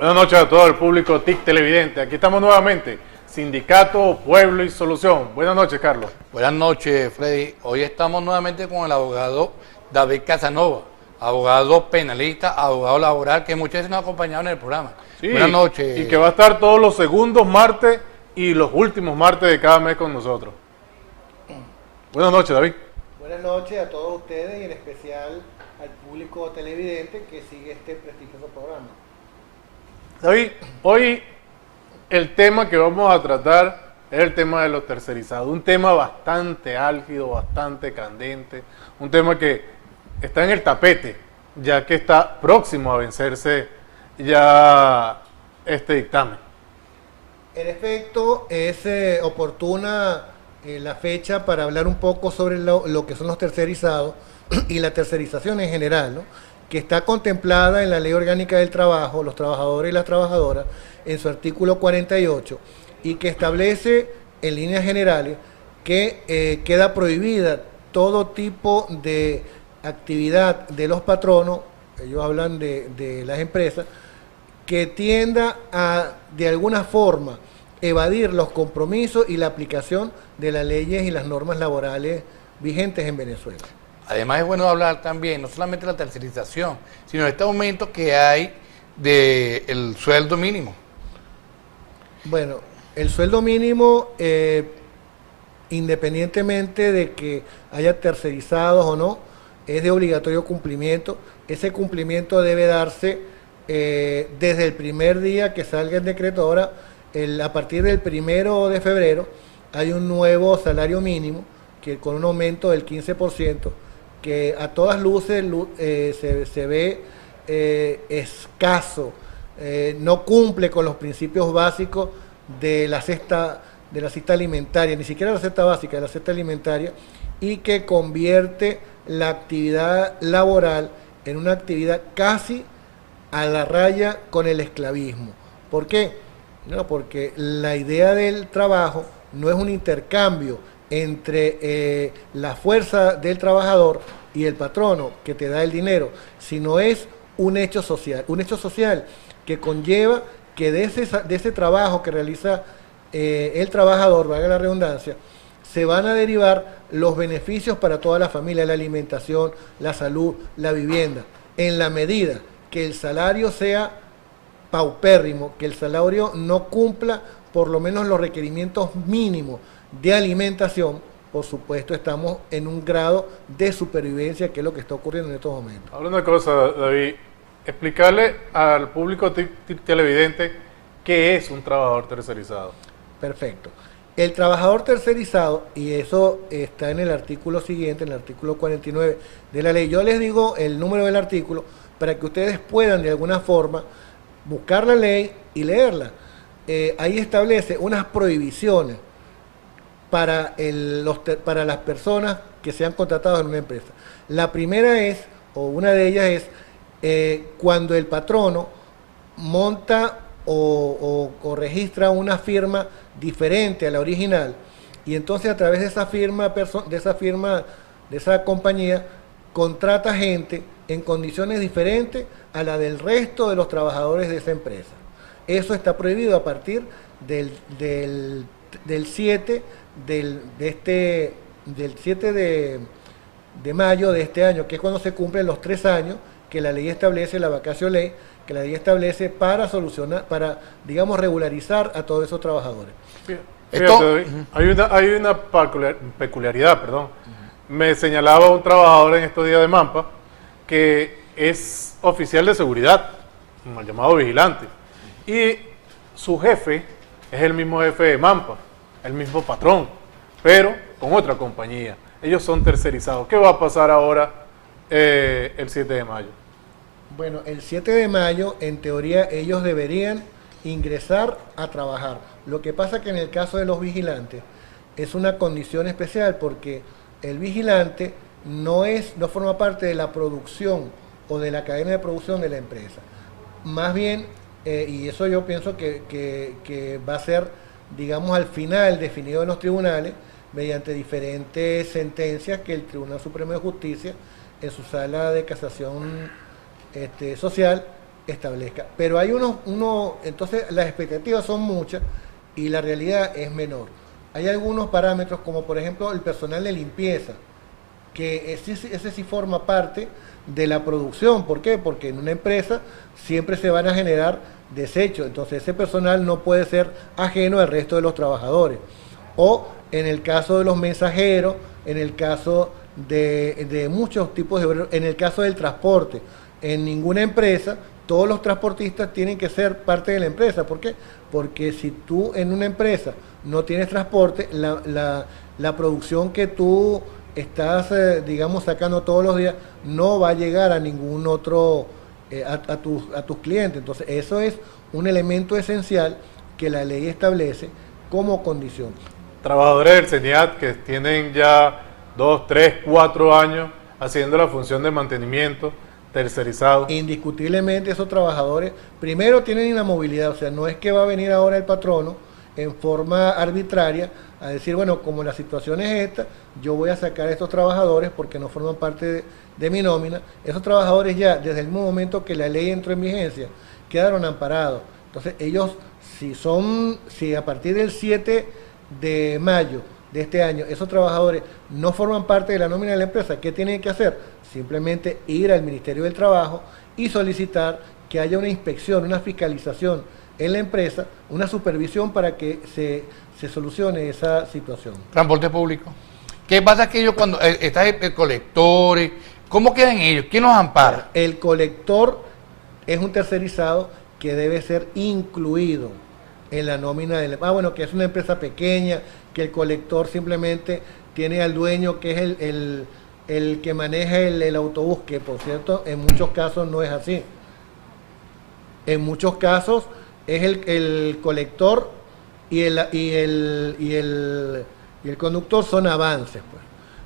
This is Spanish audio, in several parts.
Buenas noches a todo el público TIC televidente. Aquí estamos nuevamente, Sindicato, Pueblo y Solución. Buenas noches, Carlos. Buenas noches, Freddy. Hoy estamos nuevamente con el abogado David Casanova, abogado penalista, abogado laboral, que muchas veces nos ha acompañado en el programa. Sí, buenas noches. Y que va a estar todos los segundos martes y los últimos martes de cada mes con nosotros. Buenas noches, David. Buenas noches a todos ustedes y en especial al público televidente que sigue este prestigioso programa. David, hoy el tema que vamos a tratar es el tema de los tercerizados. Un tema bastante álgido, bastante candente. Un tema que está en el tapete, ya que está próximo a vencerse ya este dictamen. En efecto, es oportuna la fecha para hablar un poco sobre lo que son los tercerizados y la tercerización en general, ¿no? Que está contemplada en la Ley Orgánica del Trabajo, los trabajadores y las trabajadoras, en su artículo 48, y que establece en líneas generales que queda prohibida todo tipo de actividad de los patronos, ellos hablan de las empresas, que tienda a, de alguna forma, evadir los compromisos y la aplicación de las leyes y las normas laborales vigentes en Venezuela. Además es bueno hablar también, no solamente de la tercerización, sino de este aumento que hay del sueldo mínimo. Bueno, el sueldo mínimo, independientemente de que haya tercerizados o no, es de obligatorio cumplimiento. Ese cumplimiento debe darse desde el primer día que salga el decreto. Ahora, a partir del 1 de febrero, hay un nuevo salario mínimo que con un aumento del 15%, que a todas luces se ve escaso, no cumple con los principios básicos de la cesta alimentaria, ni siquiera la cesta básica, de la cesta alimentaria, y que convierte la actividad laboral en una actividad casi a la raya con el esclavismo. ¿Por qué? No, porque la idea del trabajo no es un intercambio entre la fuerza del trabajador y el patrono que te da el dinero, sino es un hecho social que conlleva que de ese trabajo que realiza el trabajador, valga la redundancia, se van a derivar los beneficios para toda la familia, la alimentación, la salud, la vivienda, en la medida que el salario sea paupérrimo, que el salario no cumpla por lo menos los requerimientos mínimos de alimentación. Por supuesto, estamos en un grado de supervivencia, que es lo que está ocurriendo en estos momentos. Ahora una cosa, David, explicarle al público televidente qué es un trabajador tercerizado. Perfecto. El trabajador tercerizado, y eso está en el artículo siguiente, en el artículo 49 de la ley. Yo les digo el número del artículo para que ustedes puedan de alguna forma buscar la ley y leerla. Ahí establece unas prohibiciones para las personas que sean contratadas en una empresa. La primera es, o una de ellas es, cuando el patrono monta o registra una firma diferente a la original, y entonces a través de esa compañía, contrata gente en condiciones diferentes a la del resto de los trabajadores de esa empresa. Eso está prohibido a partir del 7 de mayo de este año, que es cuando se cumplen los 3 años que la ley establece, la vacatio ley, que la ley establece para solucionar, para, digamos, regularizar a todos esos trabajadores. Fíjate, hay una peculiaridad, perdón. Me señalaba un trabajador en estos días de Mampa que es oficial de seguridad, mal llamado vigilante, y su jefe es el mismo jefe de Mampa, el mismo patrón, pero con otra compañía. Ellos son tercerizados. ¿Qué va a pasar ahora el 7 de mayo? Bueno, el 7 de mayo, en teoría, ellos deberían ingresar a trabajar. Lo que pasa que en el caso de los vigilantes es una condición especial, porque el vigilante no forma parte de la producción o de la cadena de producción de la empresa. Más bien, y eso yo pienso que va a ser, digamos, al final definido en los tribunales, mediante diferentes sentencias que el Tribunal Supremo de Justicia, en su sala de casación social, establezca. Pero hay entonces las expectativas son muchas y la realidad es menor. Hay algunos parámetros como por ejemplo el personal de limpieza, que ese sí forma parte de la producción. ¿Por qué? Porque en una empresa siempre se van a generar desechos, entonces ese personal no puede ser ajeno al resto de los trabajadores. O en el caso de los mensajeros, en el caso de muchos tipos de obreros, en el caso del transporte, en ninguna empresa todos los transportistas tienen que ser parte de la empresa. ¿Por qué? Porque si tú en una empresa no tienes transporte, la producción que tú estás, digamos, sacando todos los días, no va a llegar a ningún otro, a tus clientes. Entonces, eso es un elemento esencial que la ley establece como condición. Trabajadores del CENIAT que tienen ya 2, 3, 4 años haciendo la función de mantenimiento tercerizado. Indiscutiblemente esos trabajadores, primero tienen inamovilidad, o sea, no es que va a venir ahora el patrono en forma arbitraria a decir, bueno, como la situación es esta, yo voy a sacar a estos trabajadores porque no forman parte de mi nómina. Esos trabajadores ya, desde el mismo momento que la ley entró en vigencia, quedaron amparados. Entonces ellos, si a partir del 7 de mayo de este año, esos trabajadores no forman parte de la nómina de la empresa, ¿qué tienen que hacer? Simplemente ir al Ministerio del Trabajo y solicitar que haya una inspección, una fiscalización en la empresa, una supervisión para que se solucione esa situación. Transporte público. ¿Qué pasa que ellos cuando está el colector, cómo quedan ellos? ¿Quién los ampara? El colector es un tercerizado que debe ser incluido en la nómina de la... bueno, que es una empresa pequeña, que el colector simplemente tiene al dueño que es el que maneja el autobús, que por cierto en muchos casos no es así. En muchos casos es el colector y el conductor son avances, pues.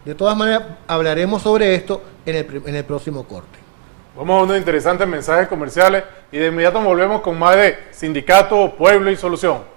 De todas maneras hablaremos sobre esto en el próximo corte. Vamos a unos interesantes mensajes comerciales y de inmediato volvemos con más de Sindicato, Pueblo y Solución.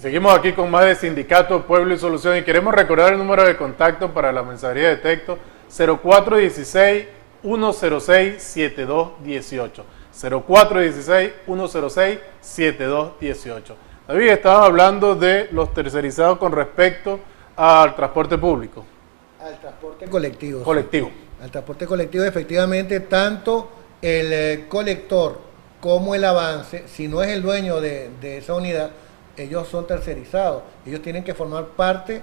Seguimos aquí con más de Sindicato, Pueblo y Solución y queremos recordar el número de contacto para la mensajería de texto 0416-106-7218. 0416-106-7218. David, estabas hablando de los tercerizados con respecto al transporte público. Al transporte colectivo. Colectivo. Sí. Al transporte colectivo, efectivamente, tanto el colector como el avance, si no es el dueño de esa unidad, ellos son tercerizados. Ellos tienen que formar parte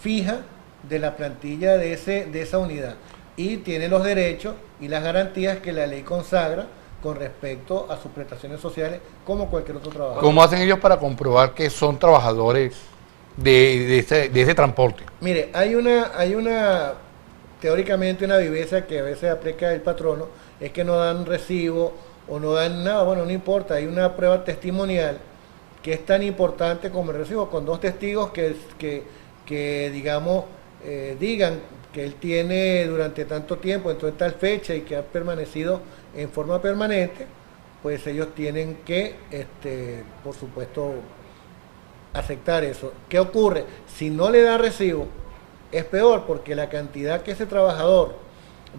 fija de la plantilla de esa unidad y tienen los derechos y las garantías que la ley consagra con respecto a sus prestaciones sociales como cualquier otro trabajador. ¿Cómo hacen ellos para comprobar que son trabajadores de ese transporte? Mire, hay una teóricamente una viveza que a veces aplica el patrono, es que no dan recibo o no dan nada. Bueno, no importa, hay una prueba testimonial que es tan importante como el recibo, con 2 testigos que digamos, digan que él tiene durante tanto tiempo, entonces tal fecha y que ha permanecido en forma permanente, pues ellos tienen que, por supuesto, aceptar eso. ¿Qué ocurre? Si no le da recibo, es peor, porque la cantidad que ese trabajador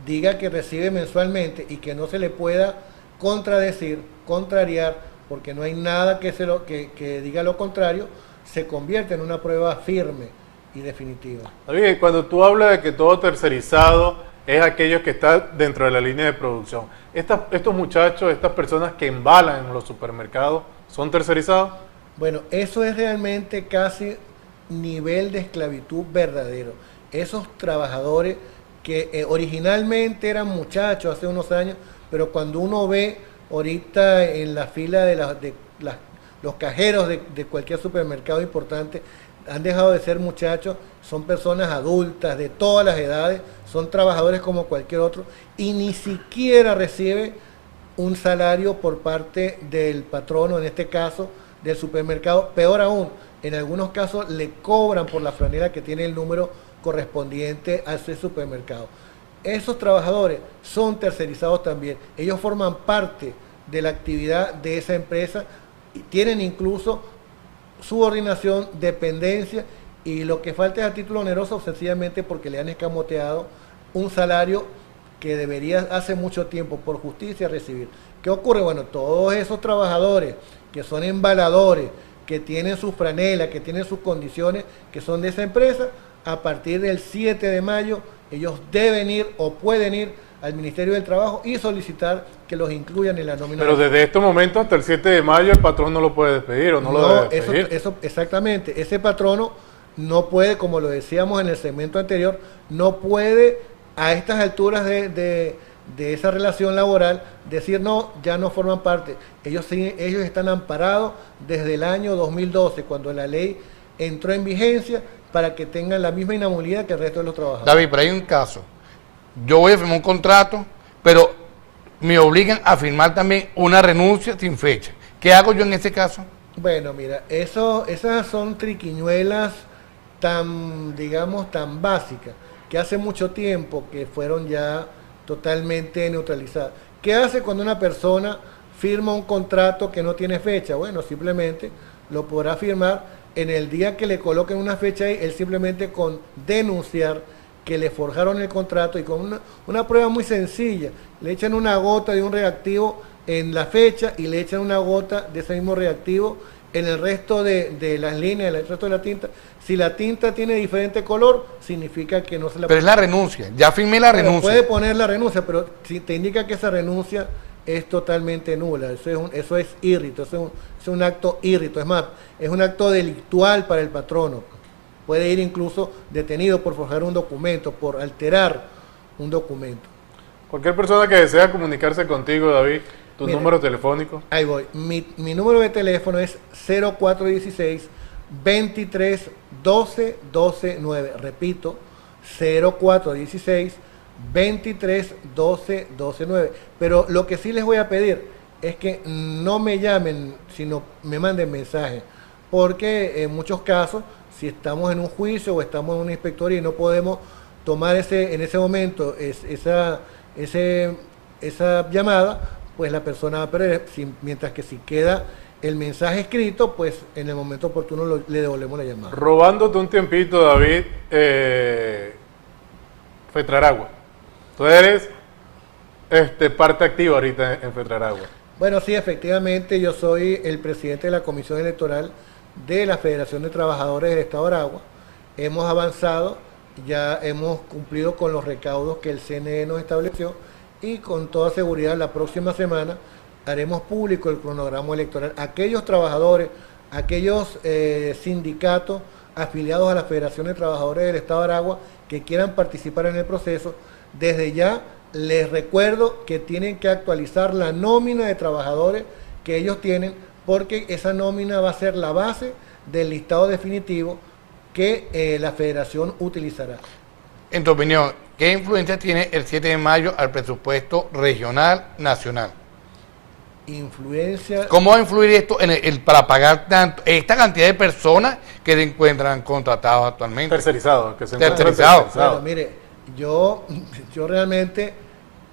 diga que recibe mensualmente y que no se le pueda contrariar porque no hay nada que diga lo contrario, se convierte en una prueba firme y definitiva. David, cuando tú hablas de que todo tercerizado es aquellos que están dentro de la línea de producción, estos muchachos, estas personas que embalan en los supermercados, ¿son tercerizados? Bueno, eso es realmente casi nivel de esclavitud verdadero. Esos trabajadores que originalmente eran muchachos hace unos años, pero cuando uno ve ahorita en la fila de los cajeros de cualquier supermercado importante, han dejado de ser muchachos, son personas adultas de todas las edades, son trabajadores como cualquier otro y ni siquiera recibe un salario por parte del patrono, en este caso del supermercado. Peor aún, en algunos casos le cobran por la franela que tiene el número correspondiente a ese supermercado. Esos trabajadores son tercerizados también, ellos forman parte de la actividad de esa empresa y tienen incluso subordinación, dependencia, y lo que falta es a título oneroso sencillamente porque le han escamoteado un salario que debería hace mucho tiempo por justicia recibir. ¿Qué ocurre? Bueno, todos esos trabajadores que son embaladores, que tienen sus franelas, que tienen sus condiciones, que son de esa empresa, a partir del 7 de mayo ellos deben ir o pueden ir al Ministerio del Trabajo y solicitar que los incluyan en la nómina. Pero desde este momento hasta el 7 de mayo el patrón no lo puede despedir o no lo debe despedir. Eso exactamente, ese patrono no puede, como lo decíamos en el segmento anterior, no puede a estas alturas de esa relación laboral decir no, ya no forman parte. Ellos están amparados desde el año 2012, cuando la ley entró en vigencia, para que tengan la misma inamovilidad que el resto de los trabajadores. David, pero hay un caso. Yo voy a firmar un contrato, pero me obligan a firmar también una renuncia sin fecha. ¿Qué hago yo en ese caso? Bueno, mira, esas son triquiñuelas tan, digamos, tan básicas, que hace mucho tiempo que fueron ya totalmente neutralizadas. ¿Qué hace cuando una persona firma un contrato que no tiene fecha? Bueno, simplemente lo podrá firmar en el día que le coloquen una fecha ahí, él simplemente con denunciar que le forjaron el contrato y con una prueba muy sencilla, le echan una gota de un reactivo en la fecha y le echan una gota de ese mismo reactivo en el resto de las líneas, en el resto de la tinta. Si la tinta tiene diferente color, significa que no se la... Pero es la renuncia, ya firmé la renuncia. Puede poner la renuncia, pero si te indica que esa renuncia es totalmente nula, eso es írrito, eso es un acto írrito, es más, es un acto delictual para el patrono. Puede ir incluso detenido por forjar un documento, por alterar un documento. Cualquier persona que desea comunicarse contigo, David, tu número telefónico. Ahí voy. Mi número de teléfono es 0416 23 12 12 9. Repito, 0416 23 12 12 9. Pero lo que sí les voy a pedir es que no me llamen, sino me manden mensajes. Porque en muchos casos, si estamos en un juicio o estamos en una inspectoría y no podemos tomar en ese momento esa llamada, pues la persona va a perder. Mientras que si queda el mensaje escrito, pues en el momento oportuno le devolvemos la llamada. Robándote un tiempito, David, Fetraragua. Tú eres parte activa ahorita en Fetraragua. Bueno, sí, efectivamente, yo soy el presidente de la Comisión Electoral de la Federación de Trabajadores del Estado de Aragua. Hemos avanzado, ya hemos cumplido con los recaudos que el CNE nos estableció y con toda seguridad la próxima semana haremos público el cronograma electoral. Aquellos trabajadores, aquellos sindicatos afiliados a la Federación de Trabajadores del Estado de Aragua que quieran participar en el proceso, desde ya les recuerdo que tienen que actualizar la nómina de trabajadores que ellos tienen, porque esa nómina va a ser la base del listado definitivo que la federación utilizará. En tu opinión, ¿qué influencia tiene el 7 de mayo al presupuesto regional nacional? Influencia... ¿Cómo va a influir esto para pagar esta cantidad de personas que se encuentran contratados actualmente? Tercerizados, que se encuentran Tercerizados. Bueno, mire, yo realmente,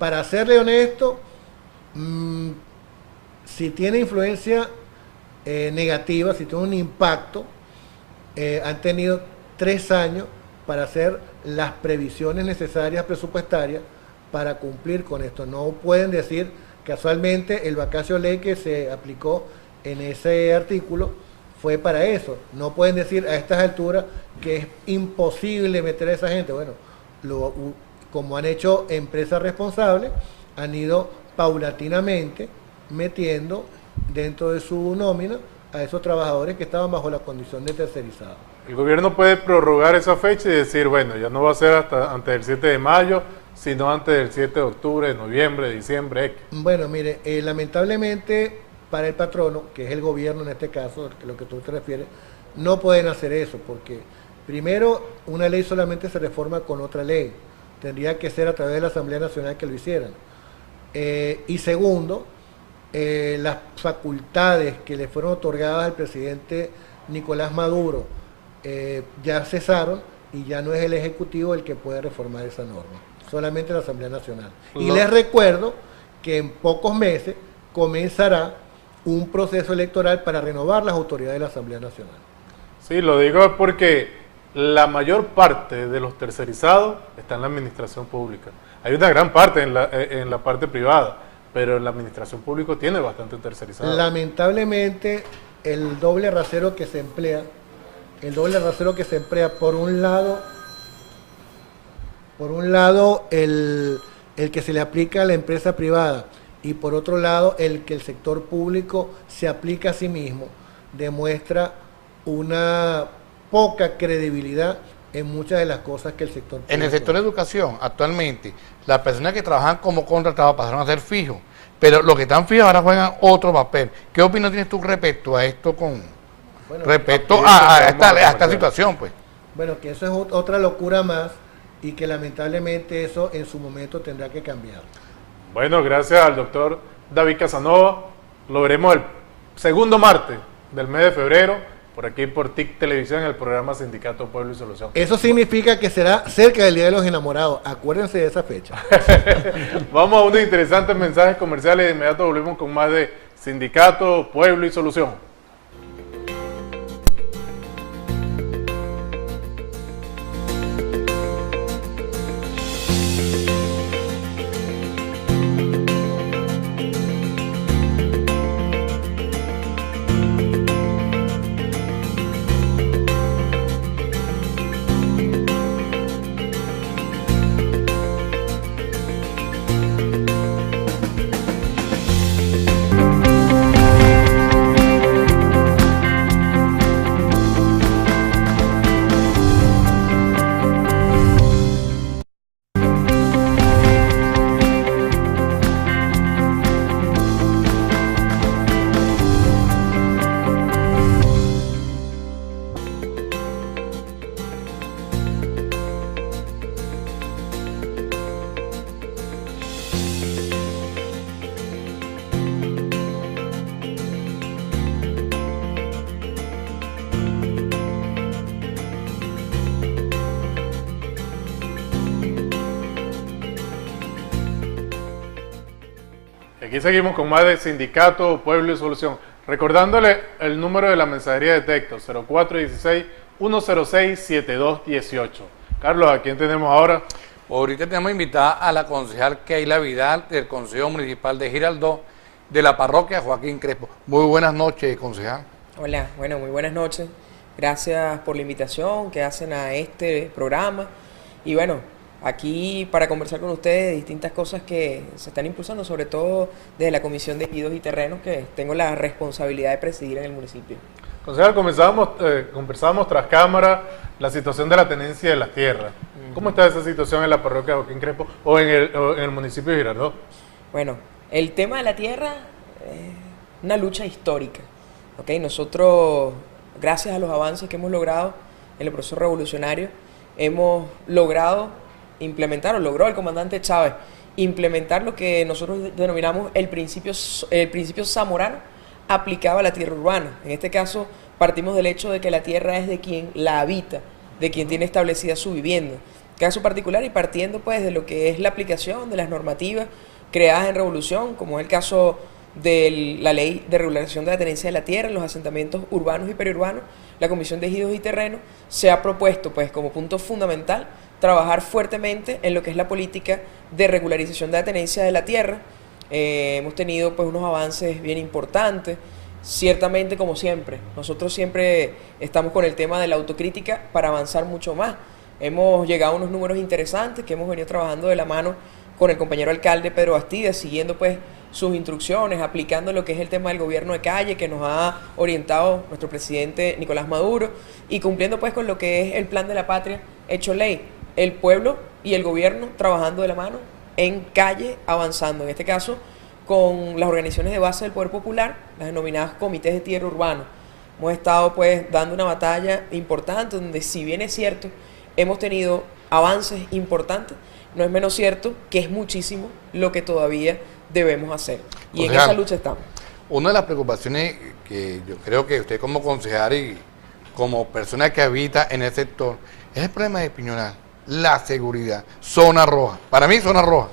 para serle honesto, si tiene influencia negativa, si tiene un impacto, han tenido 3 años para hacer las previsiones necesarias presupuestarias para cumplir con esto. No pueden decir casualmente el vacacio ley que se aplicó en ese artículo fue para eso. No pueden decir a estas alturas que es imposible meter a esa gente. Bueno, como han hecho empresas responsables, han ido paulatinamente metiendo dentro de su nómina a esos trabajadores que estaban bajo la condición de tercerizados. El gobierno puede prorrogar esa fecha y decir, bueno, ya no va a ser hasta antes del 7 de mayo, sino antes del 7 de octubre, de noviembre, de diciembre. X. Bueno, mire, lamentablemente para el patrono, que es el gobierno en este caso, lo que tú te refieres, no pueden hacer eso, porque primero, una ley solamente se reforma con otra ley. Tendría que ser a través de la Asamblea Nacional que lo hicieran. Y segundo, las facultades que le fueron otorgadas al presidente Nicolás Maduro ya cesaron y ya no es el Ejecutivo el que puede reformar esa norma, solamente la Asamblea Nacional. Y les recuerdo que en pocos meses comenzará un proceso electoral para renovar las autoridades de la Asamblea Nacional. Sí, lo digo porque la mayor parte de los tercerizados está en la administración pública. Hay una gran parte en la parte privada, pero la administración pública tiene bastante tercerizado. Lamentablemente, el doble rasero que se emplea, por un lado el que se le aplica a la empresa privada y por otro lado el que el sector público se aplica a sí mismo, demuestra una poca credibilidad en muchas de las cosas que el sector público. En el sector de educación, actualmente, las personas que trabajan como contratados pasaron a ser fijos, pero los que están fijos ahora juegan otro papel. ¿Qué opinión tienes tú respecto a esto respecto a esta situación, pues? Bueno, que eso es otra locura más y que lamentablemente eso en su momento tendrá que cambiar. Bueno, gracias al doctor David Casanova. Lo veremos el segundo martes del mes de febrero, por aquí por TIC Televisión, en el programa Sindicato Pueblo y Solución. Eso significa que será cerca del Día de los Enamorados. Acuérdense de esa fecha. Vamos a unos interesantes mensajes comerciales y de inmediato volvemos con más de Sindicato Pueblo y Solución. Aquí seguimos con más de Sindicato Pueblo y Solución. Recordándole el número de la mensajería de texto, 0416-106-7218. Carlos, ¿a quién tenemos ahora? Ahorita tenemos invitada a la concejal Keila Vidal del Consejo Municipal de Girardot, de la parroquia Joaquín Crespo. Muy buenas noches, concejal. Hola, bueno, muy buenas noches. Gracias por la invitación que hacen a este programa. Y bueno, aquí para conversar con ustedes de distintas cosas que se están impulsando, sobre todo desde la Comisión de Ejidos y Terrenos, que tengo la responsabilidad de presidir en el municipio. Concejal, conversábamos tras cámara la situación de la tenencia de las tierras. ¿Cómo está esa situación en la parroquia Joaquín Crespo o en el municipio de Girardot? Bueno, el tema de la tierra es una lucha histórica. ¿Okay? Nosotros, gracias a los avances que hemos logrado en el proceso revolucionario, hemos logrado implementar, o logró el comandante Chávez implementar lo que nosotros denominamos el principio zamorano aplicado a la tierra urbana. En este caso, partimos del hecho de que la tierra es de quien la habita, de quien tiene establecida su vivienda. Caso particular y partiendo pues de lo que es la aplicación de las normativas creadas en revolución, como es el caso de la ley de regularización de la tenencia de la tierra en los asentamientos urbanos y periurbanos, la Comisión de Ejidos y Terrenos se ha propuesto pues como punto fundamental trabajar fuertemente en lo que es la política de regularización de la tenencia de la tierra. Hemos tenido pues unos avances bien importantes. Ciertamente, como siempre, nosotros siempre estamos con el tema de la autocrítica para avanzar mucho más. Hemos llegado a unos números interesantes que hemos venido trabajando de la mano con el compañero alcalde Pedro Bastidas, siguiendo pues sus instrucciones, aplicando lo que es el tema del gobierno de calle que nos ha orientado nuestro presidente Nicolás Maduro y cumpliendo pues con lo que es el plan de la patria hecho ley. El pueblo y el gobierno trabajando de la mano en calle, avanzando. En este caso, con las organizaciones de base del Poder Popular, las denominadas comités de tierra urbano. Hemos estado pues dando una batalla importante donde, si bien es cierto, hemos tenido avances importantes, no es menos cierto que es muchísimo lo que todavía debemos hacer. Y en esa lucha estamos. Una de las preocupaciones que yo creo que usted como concejal y como persona que habita en el sector es el problema de Piñonal, la seguridad, zona roja. Para mí, zona roja.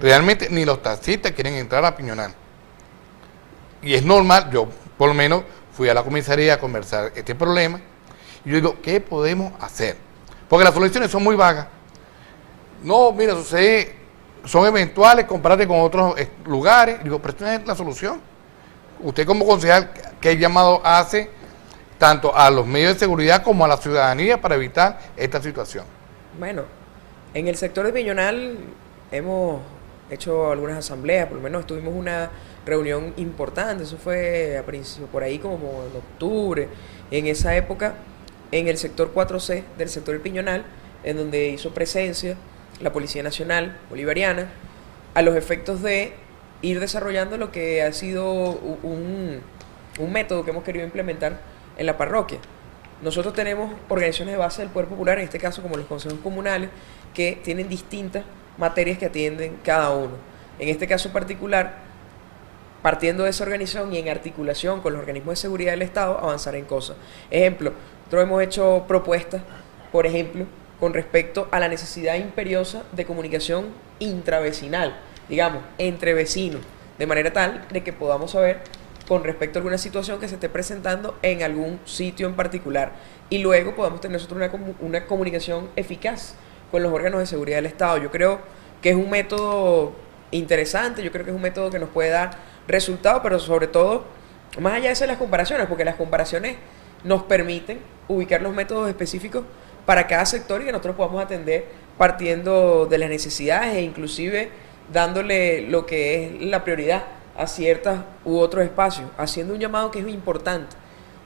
Realmente ni los taxistas quieren entrar a Piñonal. Y es normal, yo por lo menos fui a la comisaría a conversar este problema y yo digo, ¿qué podemos hacer? Porque las soluciones son muy vagas. No, mira, son eventuales, comparate con otros lugares. Digo, pero esta no es la solución. Usted como concejal, ¿qué llamado hace tanto a los medios de seguridad como a la ciudadanía para evitar esta situación? Bueno, en el sector de Piñonal hemos hecho algunas asambleas, por lo menos tuvimos una reunión importante, eso fue a principio, por ahí como en octubre, en esa época, en el sector 4C del sector del Piñonal, en donde hizo presencia la Policía Nacional Bolivariana, a los efectos de ir desarrollando lo que ha sido un método que hemos querido implementar en la parroquia. Nosotros tenemos organizaciones de base del Poder Popular, en este caso como los consejos comunales, que tienen distintas materias que atienden cada uno. En este caso particular, partiendo de esa organización y en articulación con los organismos de seguridad del Estado, avanzar en cosas. Ejemplo, nosotros hemos hecho propuestas, por ejemplo, con respecto a la necesidad imperiosa de comunicación intravecinal, digamos, entre vecinos, de manera tal de que podamos saber con respecto a alguna situación que se esté presentando en algún sitio en particular y luego podamos tener nosotros una comunicación eficaz con los órganos de seguridad del Estado. Yo creo que es un método interesante, yo creo que es un método que nos puede dar resultados, pero sobre todo, más allá de eso, las comparaciones, porque las comparaciones nos permiten ubicar los métodos específicos para cada sector y que nosotros podamos atender partiendo de las necesidades e inclusive dándole lo que es la prioridad a ciertas u otros espacios, haciendo un llamado que es importante,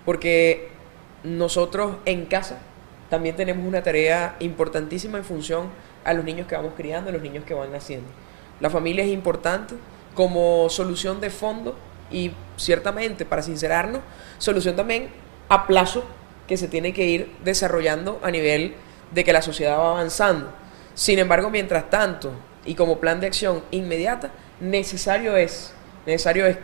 porque nosotros en casa también tenemos una tarea importantísima en función a los niños que vamos criando, a los niños que van naciendo. La familia es importante como solución de fondo y ciertamente, para sincerarnos, solución también a plazo que se tiene que ir desarrollando a nivel de que la sociedad va avanzando. Sin embargo, mientras tanto, y como plan de acción inmediata, necesario es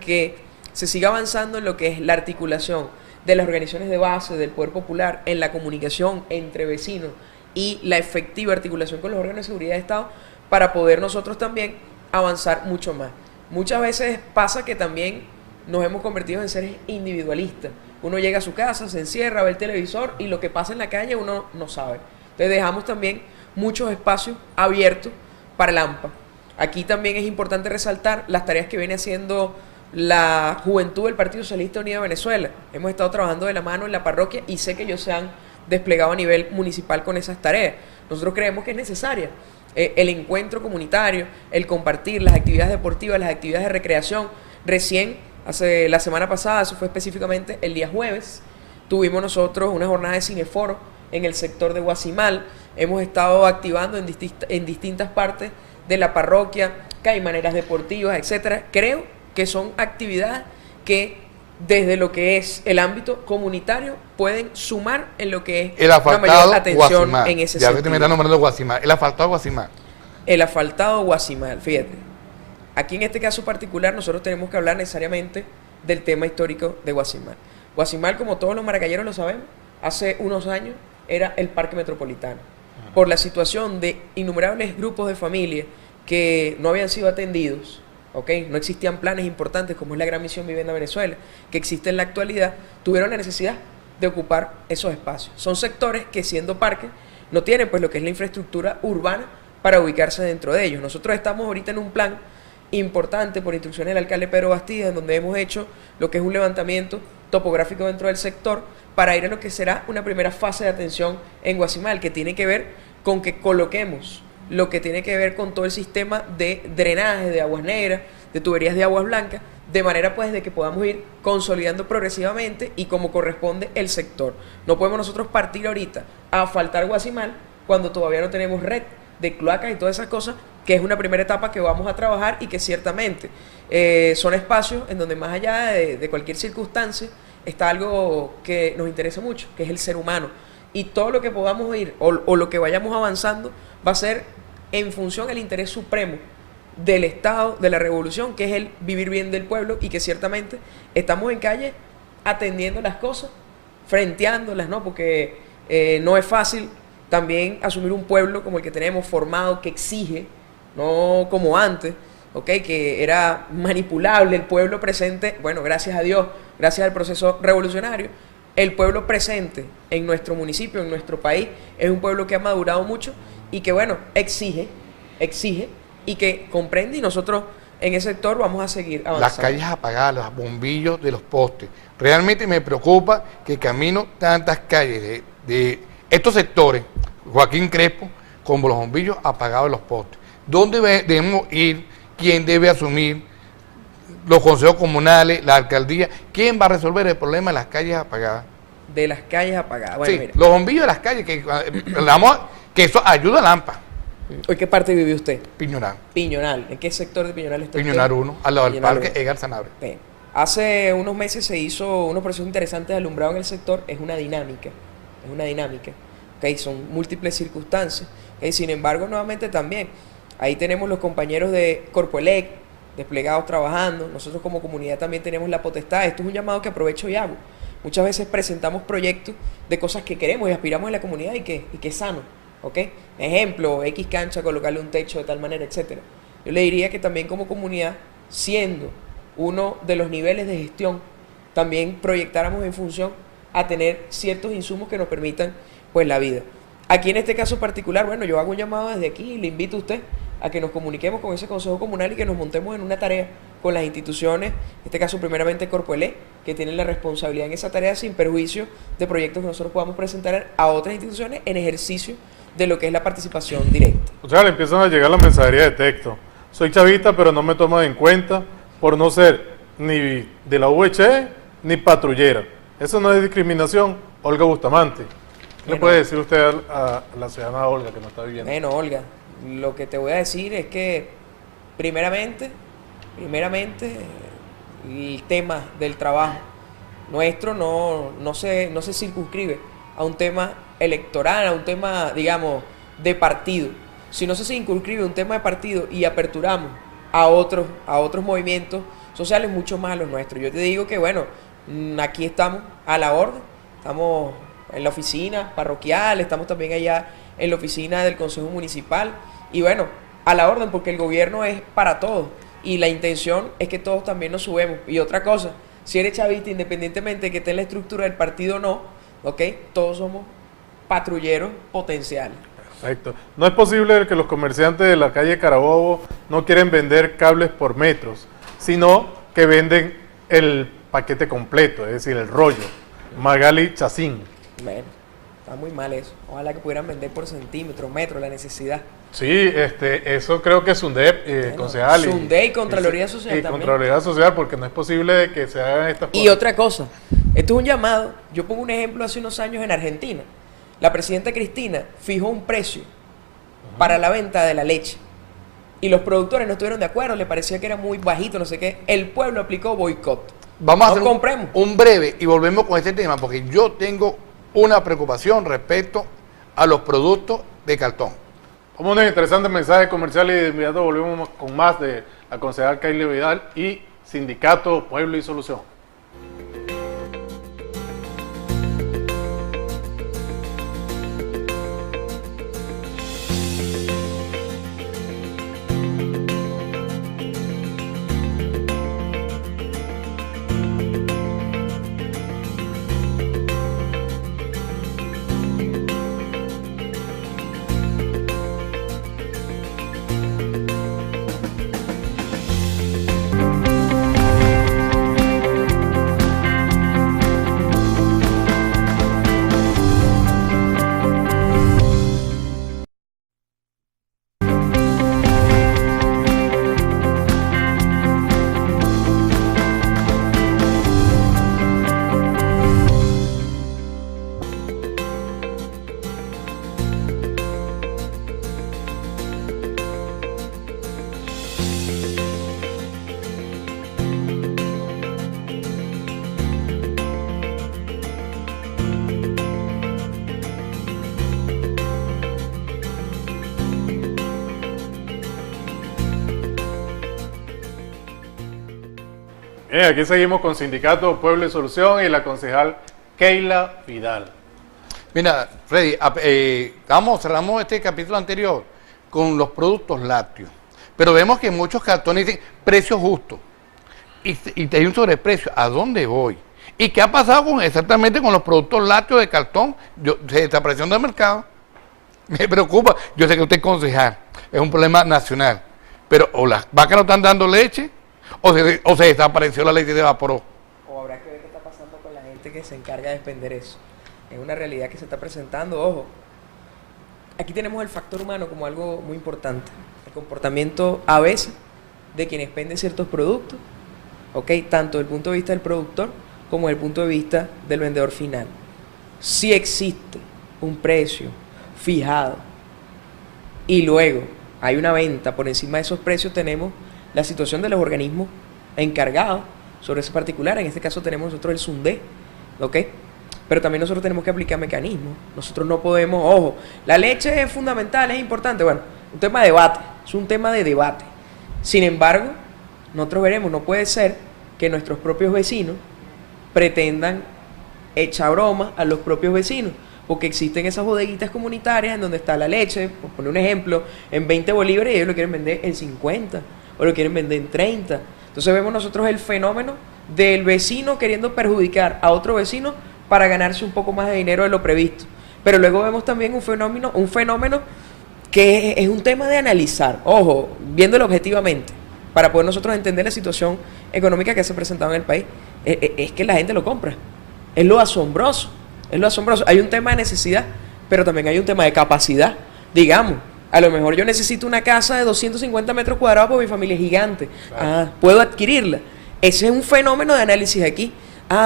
que se siga avanzando en lo que es la articulación de las organizaciones de base del Poder Popular, en la comunicación entre vecinos y la efectiva articulación con los órganos de seguridad de Estado para poder nosotros también avanzar mucho más. Muchas veces pasa que también nos hemos convertido en seres individualistas. Uno llega a su casa, se encierra, ve el televisor y lo que pasa en la calle uno no sabe. Entonces dejamos también muchos espacios abiertos para el AMPA. Aquí también es importante resaltar las tareas que viene haciendo la juventud del Partido Socialista Unido de Venezuela. Hemos estado trabajando de la mano en la parroquia y sé que ellos se han desplegado a nivel municipal con esas tareas. Nosotros creemos que es necesaria el encuentro comunitario, el compartir las actividades deportivas, las actividades de recreación. Recién, la semana pasada, eso fue específicamente el día jueves, tuvimos nosotros una jornada de cineforo en el sector de Guasimal. Hemos estado activando en distintas partes de la parroquia caimaneras deportivas, etcétera. Creo que son actividades que desde lo que es el ámbito comunitario pueden sumar en lo que es la mayor atención Guasimal. en ese ya sentido. que me están nombrando Guasimal, el asfaltado Guasimal. El asfaltado Guasimal, fíjate. Aquí en este caso particular nosotros tenemos que hablar necesariamente del tema histórico de Guasimal. Guasimal, como todos los maracayeros lo sabemos, hace unos años era el Parque Metropolitano. Por la situación de innumerables grupos de familias que no habían sido atendidos, ¿okay? No existían planes importantes como es la Gran Misión Vivienda Venezuela, que existe en la actualidad, tuvieron la necesidad de ocupar esos espacios. Son sectores que, siendo parques, no tienen pues lo que es la infraestructura urbana para ubicarse dentro de ellos. Nosotros estamos ahorita en un plan importante por instrucciones del alcalde Pedro Bastida, en donde hemos hecho lo que es un levantamiento topográfico dentro del sector para ir a lo que será una primera fase de atención en Guasimal, que tiene que ver con que coloquemos lo que tiene que ver con todo el sistema de drenaje de aguas negras, de tuberías de aguas blancas, de manera pues de que podamos ir consolidando progresivamente y como corresponde el sector. No podemos nosotros partir ahorita a asfaltar Guasimal cuando todavía no tenemos red de cloacas y todas esas cosas, que es una primera etapa que vamos a trabajar y que ciertamente son espacios en donde más allá de cualquier circunstancia está algo que nos interesa mucho, que es el ser humano. Y todo lo que podamos ir o lo que vayamos avanzando va a ser en función del interés supremo del Estado, de la revolución, que es el vivir bien del pueblo, y que ciertamente estamos en calle atendiendo las cosas, frenteándolas, ¿no? Porque no es fácil también asumir un pueblo como el que tenemos formado, que exige, no como antes, ¿ok? Que era manipulable el pueblo presente. Bueno, gracias a Dios, gracias al proceso revolucionario, el pueblo presente en nuestro municipio, en nuestro país, es un pueblo que ha madurado mucho y que, bueno, exige y que comprende, y nosotros en ese sector vamos a seguir avanzando. Las calles apagadas, los bombillos de los postes. Realmente me preocupa que camino tantas calles de estos sectores, Joaquín Crespo, como los bombillos apagados de los postes. ¿Dónde debemos ir? ¿Quién debe asumir? Los consejos comunales, la alcaldía. ¿Quién va a resolver el problema de las calles apagadas? De las calles apagadas. Bueno, sí, mira. los bombillos de las calles, que eso ayuda a Lampa. ¿En qué parte vive usted? Piñonal. Piñonal. ¿En qué sector de Piñonal está Piñonal usted? 1, al lado del Piñonal parque 1. Edgar Sanabria. Bien. Hace unos meses se hizo unos procesos interesantes de alumbrado en el sector. Es una dinámica. ¿Okay? Son múltiples circunstancias. ¿Okay? Sin embargo, nuevamente también, ahí tenemos los compañeros de Corpoelec, desplegados trabajando. Nosotros como comunidad también tenemos la potestad. Esto es un llamado que aprovecho y hago. Muchas veces presentamos proyectos de cosas que queremos y aspiramos en la comunidad y que es sano. ¿Ok? Ejemplo, X cancha, colocarle un techo de tal manera, etcétera. Yo le diría que también como comunidad, siendo uno de los niveles de gestión, también proyectáramos en función a tener ciertos insumos que nos permitan pues la vida. Aquí en este caso particular, bueno, yo hago un llamado desde aquí y le invito a usted a que nos comuniquemos con ese consejo comunal y que nos montemos en una tarea con las instituciones, en este caso primeramente Corpoelec, que tienen la responsabilidad en esa tarea sin perjuicio de proyectos que nosotros podamos presentar a otras instituciones en ejercicio de lo que es la participación directa. O sea, le empiezan a llegar la mensajería de texto. Soy chavista, pero no me toman en cuenta por no ser ni de la UH ni patrullera. Eso no es discriminación, Olga Bustamante. ¿Qué le puede decir usted a la ciudadana Olga que nos está viviendo? Bueno, Olga, lo que te voy a decir es que primeramente, el tema del trabajo nuestro no se circunscribe a un tema electoral, a un tema, digamos, de partido. Si no se circunscribe a un tema de partido y aperturamos a otros movimientos sociales, mucho más a los nuestros. Yo te digo que, bueno, aquí estamos a la orden, estamos en la oficina parroquial, estamos también allá en la oficina del Consejo Municipal, y bueno, a la orden, porque el gobierno es para todos, y la intención es que todos también nos subemos. Y otra cosa, si eres chavista, independientemente de que esté en la estructura del partido o no, ¿ok? Todos somos patrulleros potenciales. Perfecto. No es posible que los comerciantes de la calle Carabobo no quieren vender cables por metros, sino que venden el paquete completo, es decir, el rollo. Magali Chacín. Bueno, está muy mal eso. Ojalá que pudieran vender por centímetro, metro, la necesidad. Sí, eso creo que es SUNDEP, Bueno, concejal. SUNDEP y Contraloría Social y también. Contraloría Social, porque no es posible que se hagan estas cosas. Y otra cosa, esto es un llamado. Yo pongo un ejemplo hace unos años en Argentina. La presidenta Cristina fijó un precio para la venta de la leche. Y los productores no estuvieron de acuerdo, le parecía que era muy bajito, no sé qué. El pueblo aplicó boicot. Vamos a No hacer compremos. un breve y volvemos con este tema, porque yo tengo una preocupación respecto a los productos de cartón. Como unos interesantes mensajes comerciales y de inmediato volvemos con más de la concejal Kayle Vidal y Sindicato Pueblo y Solución. Aquí seguimos con Sindicato Pueblo y Solución y la concejal Keila Vidal. Mira, Freddy, cerramos este capítulo anterior con los productos lácteos, pero vemos que muchos cartones dicen precio justo y hay un sobreprecio. ¿A dónde voy? ¿Y qué ha pasado exactamente con los productos lácteos de cartón? Se desaparecieron del mercado. Me preocupa. Yo sé que usted es concejal, es un problema nacional, pero o las vacas no están dando leche o se desapareció la leche y se evaporó. O habrá que ver qué está pasando con la gente que se encarga de expender eso. Es una realidad que se está presentando, ojo. Aquí tenemos el factor humano como algo muy importante. El comportamiento a veces de quien expende ciertos productos, ¿ok? Tanto desde el punto de vista del productor como desde el punto de vista del vendedor final. Si existe un precio fijado y luego hay una venta por encima de esos precios, tenemos la situación de los organismos encargados sobre ese particular. En este caso tenemos nosotros el SUNDE, ¿ok? Pero también nosotros tenemos que aplicar mecanismos. Nosotros no podemos, ojo, la leche es fundamental, es importante. Bueno, un tema de debate, es un tema de debate. Sin embargo, nosotros veremos, no puede ser que nuestros propios vecinos pretendan echar broma a los propios vecinos, porque existen esas bodeguitas comunitarias en donde está la leche, por poner un ejemplo, en 20 bolívares y ellos lo quieren vender en 50 o lo quieren vender en 30. Entonces vemos nosotros el fenómeno del vecino queriendo perjudicar a otro vecino para ganarse un poco más de dinero de lo previsto. Pero luego vemos también un fenómeno que es un tema de analizar, ojo, viéndolo objetivamente, para poder nosotros entender la situación económica que se ha presentado en el país. Es que la gente lo compra. Es lo asombroso. Hay un tema de necesidad, pero también hay un tema de capacidad. Digamos, a lo mejor yo necesito una casa de 250 metros cuadrados porque mi familia es gigante. Claro. Puedo adquirirla. Ese es un fenómeno de análisis aquí.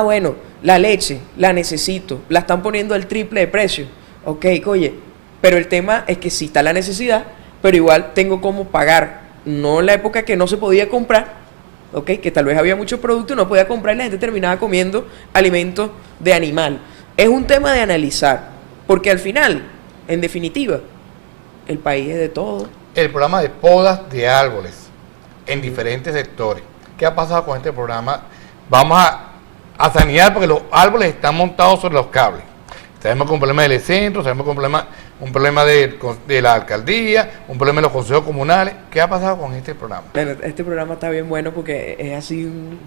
Bueno, la leche la necesito, la están poniendo al triple de precio. Ok, oye, pero el tema es que sí está la necesidad, pero igual tengo cómo pagar. No en la época que no se podía comprar, ok, que tal vez había muchos productos y no podía comprar y la gente terminaba comiendo alimentos de animal. Es un tema de analizar, porque al final, en definitiva, el país es de todo. El programa de podas de árboles en diferentes sectores. ¿Qué ha pasado con este programa? Vamos a sanear porque los árboles están montados sobre los cables. Sabemos que un problema del centro, sabemos que un problema de la alcaldía, un problema de los consejos comunales. ¿Qué ha pasado con este programa? Bueno, este programa está bien bueno porque es así un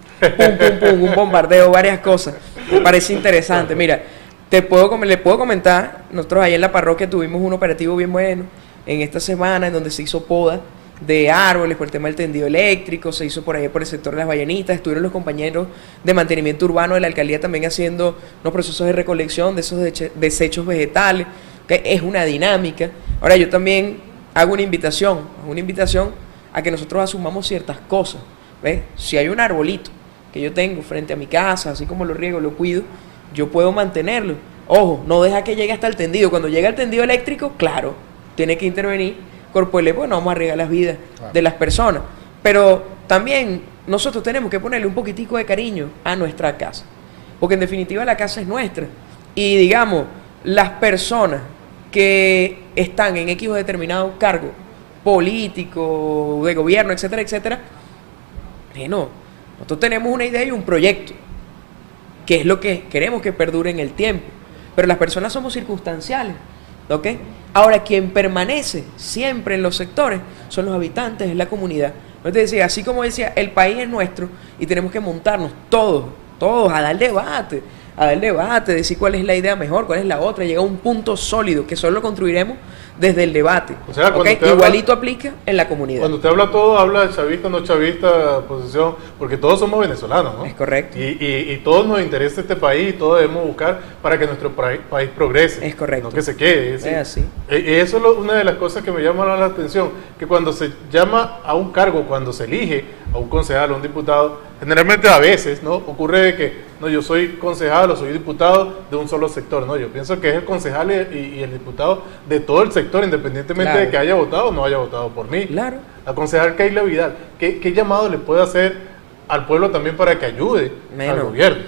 bombardeo, varias cosas. Me parece interesante. Mira, le puedo comentar, nosotros ahí en la parroquia tuvimos un operativo bien bueno en esta semana en donde se hizo poda de árboles por el tema del tendido eléctrico, se hizo por ahí por el sector de las Ballenitas, estuvieron los compañeros de mantenimiento urbano de la alcaldía también haciendo unos procesos de recolección de esos desechos vegetales, que es una dinámica. Ahora yo también hago una invitación a que nosotros asumamos ciertas cosas, ¿ves? Si hay un arbolito que yo tengo frente a mi casa, así como lo riego, lo cuido, yo puedo mantenerlo. Ojo, no deja que llegue hasta el tendido. Cuando llega el tendido eléctrico, claro, tiene que intervenir Corpoelec, bueno, vamos a arriesgar las vidas de las personas. Pero también nosotros tenemos que ponerle un poquitico de cariño a nuestra casa. Porque en definitiva la casa es nuestra. Y digamos, las personas que están en X o determinado cargo político, de gobierno, etcétera, etcétera, bueno, nosotros tenemos una idea y un proyecto, que es lo que queremos que perdure en el tiempo. Pero las personas somos circunstanciales, ¿ok? Ahora, quien permanece siempre en los sectores son los habitantes, es la comunidad. Yo te decía, así como decía, el país es nuestro y tenemos que montarnos todos a dar debate, decir cuál es la idea mejor, cuál es la otra, llegar a un punto sólido que solo lo construiremos desde el debate. O sea, ¿okay? Igualito aplica en la comunidad. Cuando usted habla todo, habla de chavista, no chavista, posición, porque todos somos venezolanos, ¿no? Es correcto. Y todos nos interesa este país y todos debemos buscar para que nuestro país progrese. Es correcto. No que se quede. Es así. Eso es una de las cosas que me llama la atención, que cuando se llama a un cargo, cuando se elige a un concejal, a un diputado, generalmente a veces, ¿no? Ocurre de que, no, yo soy concejal o soy diputado de un solo sector, ¿no? Yo pienso que es el concejal y el diputado de todo el sector, independientemente de que haya votado o no haya votado por mí. Claro. La concejal Keila Vidal, ¿qué llamado le puede hacer al pueblo también para que ayude al gobierno?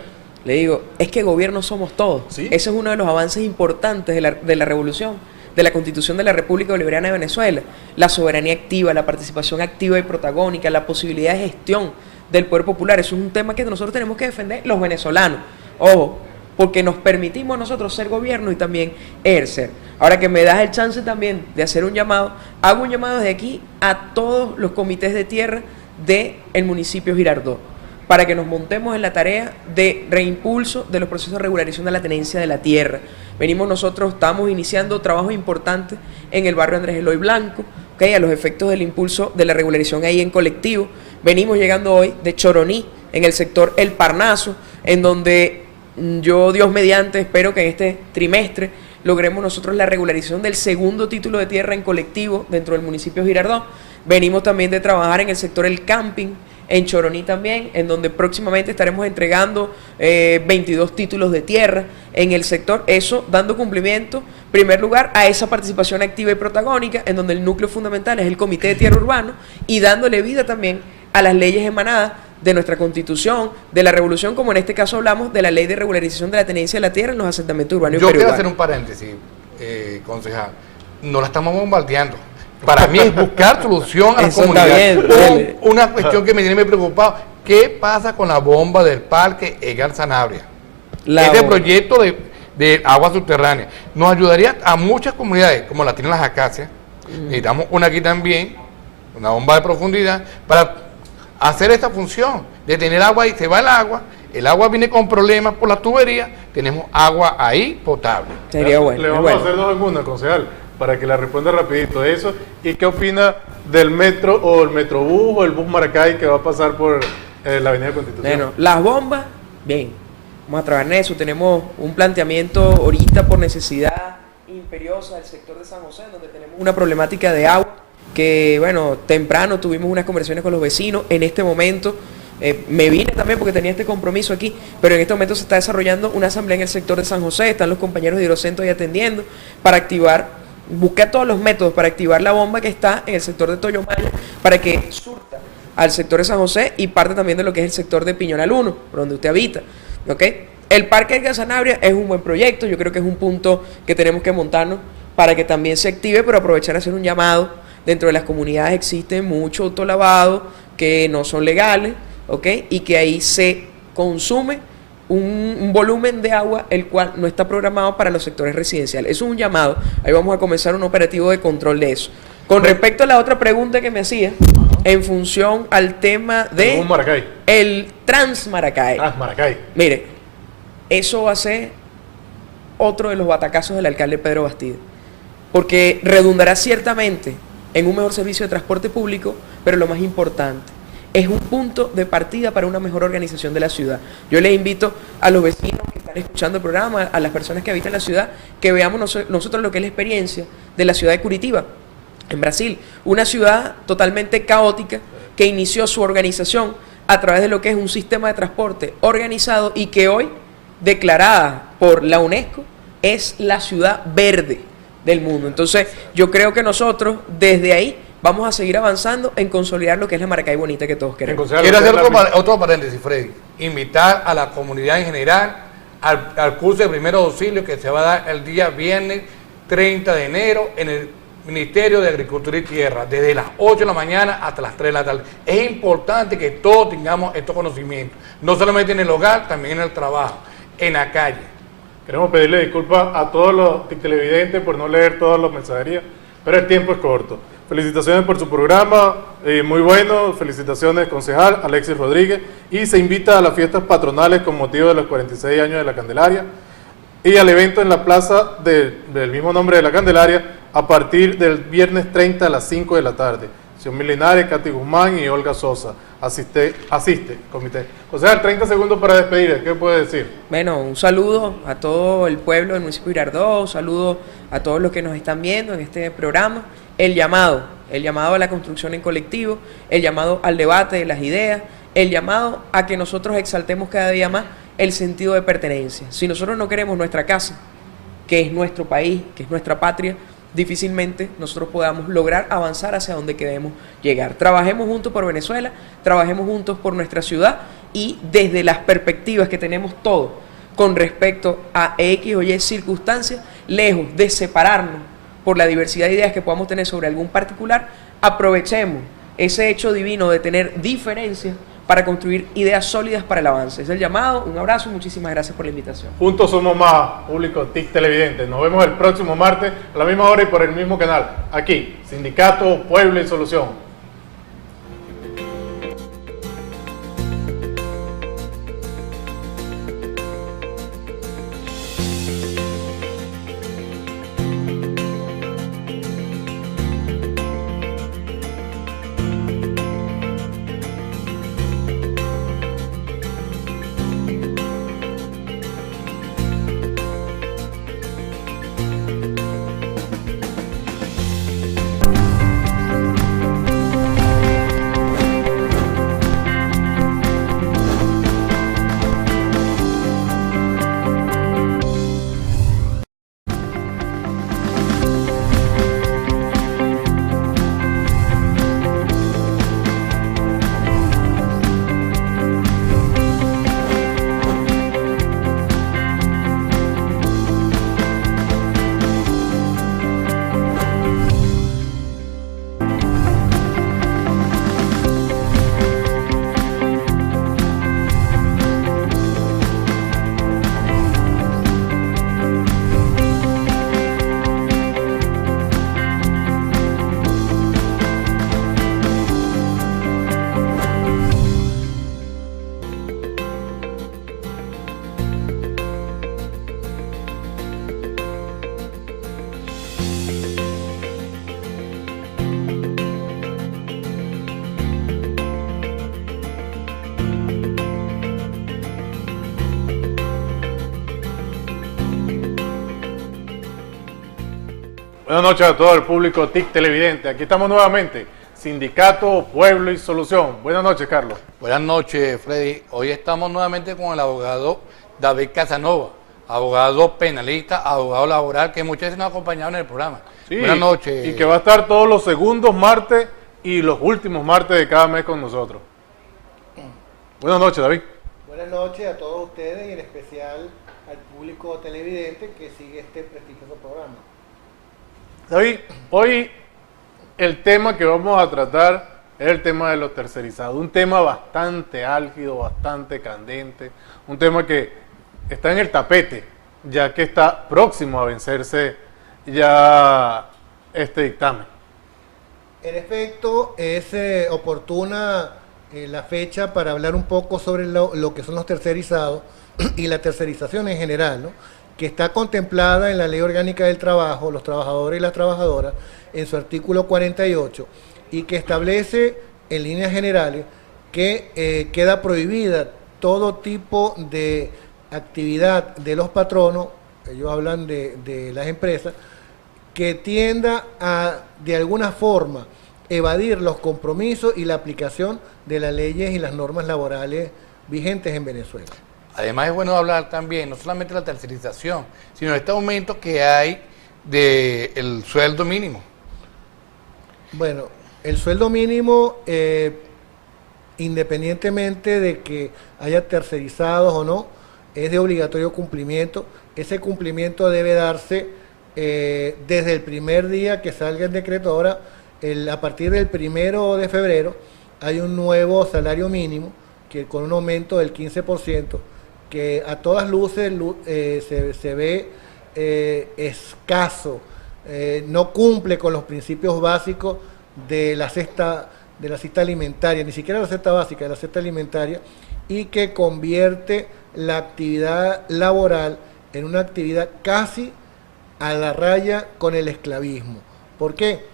Le digo, es que gobierno somos todos. ¿Sí? Ese es uno de los avances importantes de la revolución, de la Constitución de la República Bolivariana de Venezuela. La soberanía activa, la participación activa y protagónica, la posibilidad de gestión del poder popular. Eso es un tema que nosotros tenemos que defender los venezolanos. Ojo, porque nos permitimos nosotros ser gobierno y también ejercer. Ahora que me das el chance también de hacer un llamado, hago un llamado desde aquí a todos los comités de tierra del municipio Girardot, para que nos montemos en la tarea de reimpulso de los procesos de regularización de la tenencia de la tierra. Estamos iniciando trabajos importantes en el barrio Andrés Eloy Blanco, a los efectos del impulso de la regularización ahí en colectivo. Venimos llegando hoy de Choroní, en el sector El Parnaso, en donde yo, Dios mediante, espero que en este trimestre logremos nosotros la regularización del segundo título de tierra en colectivo dentro del municipio Girardot. Venimos también de trabajar en el sector El Camping, en Choroní también, en donde próximamente estaremos entregando 22 títulos de tierra en el sector, eso dando cumplimiento, en primer lugar, a esa participación activa y protagónica, en donde el núcleo fundamental es el Comité de Tierra Urbano, y dándole vida también a las leyes emanadas de nuestra Constitución, de la Revolución, como en este caso hablamos de la Ley de Regularización de la Tenencia de la Tierra en los asentamientos urbanos y Yo quiero periurbanos. hacer un paréntesis, concejal. No la estamos bombardeando. Para mí es buscar solución a la Eso comunidad. está bien, Una cuestión que me tiene muy preocupado, ¿qué pasa con la bomba del parque Edgar Sanabria? Este proyecto de agua subterránea nos ayudaría a muchas comunidades, como la tienen las acacias. Necesitamos una aquí también, una bomba de profundidad, para hacer esta función de tener agua y se va el agua viene con problemas por las tuberías, tenemos agua ahí potable. Sería bueno. Le vamos a hacer dos en una, concejal, para que la responda rapidito eso. ¿Y qué opina del metro o el metrobús o el bus Maracay que va a pasar por la avenida Constitución? Bueno, las bombas, bien, vamos a trabajar en eso. Tenemos un planteamiento ahorita por necesidad imperiosa del sector de San José, donde tenemos una problemática de agua que, bueno, temprano tuvimos unas conversaciones con los vecinos. En este momento me vine también porque tenía este compromiso aquí, pero en este momento se está desarrollando una asamblea en el sector de San José, están los compañeros de Hidrocentro ahí atendiendo para activar, buscar todos los métodos para activar la bomba que está en el sector de Toyomaya para que surta al sector de San José y parte también de lo que es el sector de Piñonal 1, por donde usted habita, ¿ok? El Parque Edgar Sanabria es un buen proyecto, yo creo que es un punto que tenemos que montarnos para que también se active, pero aprovechar a hacer un llamado. Dentro de las comunidades existe mucho autolavado que no son legales, ¿ok? Y que ahí se consume un volumen de agua el cual no está programado para los sectores residenciales. Eso es un llamado. Ahí vamos a comenzar un operativo de control de eso. Con respecto a la otra pregunta que me hacía, en función al tema de Un Maracay. el Transmaracay. Maracay. Mire, eso va a ser otro de los batacazos del alcalde Pedro Bastida, porque redundará ciertamente en un mejor servicio de transporte público, pero lo más importante, es un punto de partida para una mejor organización de la ciudad. Yo les invito a los vecinos que están escuchando el programa, a las personas que habitan la ciudad, que veamos nosotros lo que es la experiencia de la ciudad de Curitiba, en Brasil, una ciudad totalmente caótica que inició su organización a través de lo que es un sistema de transporte organizado y que hoy, declarada por la UNESCO, es la ciudad verde del mundo. Entonces, yo creo que nosotros, desde ahí, vamos a seguir avanzando en consolidar lo que es la Maracay bonita que todos queremos. Quiero hacer otro paréntesis, Freddy. Invitar a la comunidad en general al curso de primeros auxilios que se va a dar el día viernes 30 de enero en el Ministerio de Agricultura y Tierra, desde las 8 de la mañana hasta las 3 de la tarde. Es importante que todos tengamos estos conocimientos, no solamente en el hogar, también en el trabajo, en la calle. Queremos pedirle disculpas a todos los televidentes por no leer todas las mensajerías, pero el tiempo es corto. Felicitaciones por su programa, muy bueno. Felicitaciones, concejal Alexis Rodríguez. Y se invita a las fiestas patronales con motivo de los 46 años de la Candelaria y al evento en la plaza del mismo nombre de la Candelaria a partir del viernes 30 a las 5 de la tarde. Xiomí Linares, Katy Guzmán y Olga Sosa. Asiste, comité. Concejal, 30 segundos para despedir. ¿Qué puede decir? Bueno, un saludo a todo el pueblo del municipio de Girardot, un saludo a todos los que nos están viendo en este programa. El llamado a la construcción en colectivo, el llamado al debate de las ideas, el llamado a que nosotros exaltemos cada día más el sentido de pertenencia. Si nosotros no queremos nuestra casa, que es nuestro país, que es nuestra patria, difícilmente nosotros podamos lograr avanzar hacia donde queremos llegar. Trabajemos juntos por Venezuela, trabajemos juntos por nuestra ciudad y desde las perspectivas que tenemos todos con respecto a X o Y circunstancias, lejos de separarnos por la diversidad de ideas que podamos tener sobre algún particular, aprovechemos ese hecho divino de tener diferencias para construir ideas sólidas para el avance. Es el llamado, un abrazo, muchísimas gracias por la invitación. Juntos somos más, público TIC Televidente. Nos vemos el próximo martes a la misma hora y por el mismo canal. Aquí, Sindicato, Pueblo y Solución. Buenas noches a todo el público TIC Televidente. Aquí estamos nuevamente, Sindicato, Pueblo y Solución. Buenas noches, Carlos. Buenas noches, Freddy. Hoy estamos nuevamente con el abogado David Casanova, abogado penalista, abogado laboral, que muchas veces nos ha acompañado en el programa. Sí, buenas noches. Y que va a estar todos los segundos martes y los últimos martes de cada mes con nosotros. Buenas noches, David. Buenas noches a todos ustedes y en especial al público televidente que sigue este prestigioso programa. David, hoy el tema que vamos a tratar es el tema de los tercerizados, un tema bastante álgido, bastante candente, un tema que está en el tapete, ya que está próximo a vencerse ya este dictamen. En efecto, es oportuna la fecha para hablar un poco sobre lo que son los tercerizados y la tercerización en general, ¿no?, que está contemplada en la Ley Orgánica del Trabajo, los trabajadores y las trabajadoras, en su artículo 48, y que establece en líneas generales que queda prohibida todo tipo de actividad de los patronos, ellos hablan de las empresas, que tienda a, de alguna forma, evadir los compromisos y la aplicación de las leyes y las normas laborales vigentes en Venezuela. Además es bueno hablar también, no solamente de la tercerización, sino de este aumento que hay del sueldo mínimo. Bueno, el sueldo mínimo, independientemente de que haya tercerizados o no, es de obligatorio cumplimiento. Ese cumplimiento debe darse desde el primer día que salga el decreto. Ahora, a partir del 1 de febrero, hay un nuevo salario mínimo que con un aumento del 15%, que a todas luces se ve escaso, no cumple con los principios básicos de la cesta alimentaria, ni siquiera la cesta básica, de la cesta alimentaria, y que convierte la actividad laboral en una actividad casi a la raya con el esclavismo. ¿Por qué?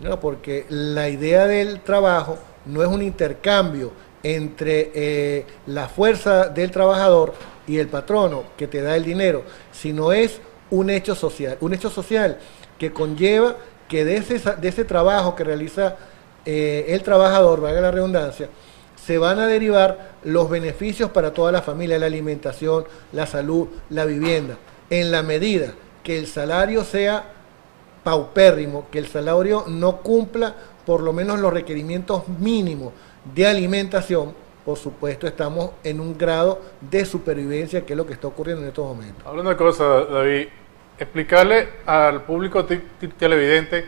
No, porque la idea del trabajo no es un intercambio entre la fuerza del trabajador y el patrono que te da el dinero, sino es un hecho social que conlleva que de ese trabajo que realiza el trabajador, valga la redundancia, se van a derivar los beneficios para toda la familia, la alimentación, la salud, la vivienda, en la medida que el salario sea paupérrimo, que el salario no cumpla por lo menos los requerimientos mínimos de alimentación. Por supuesto, estamos en un grado de supervivencia, que es lo que está ocurriendo en estos momentos. Hablando de cosas, David, explicarle al público televidente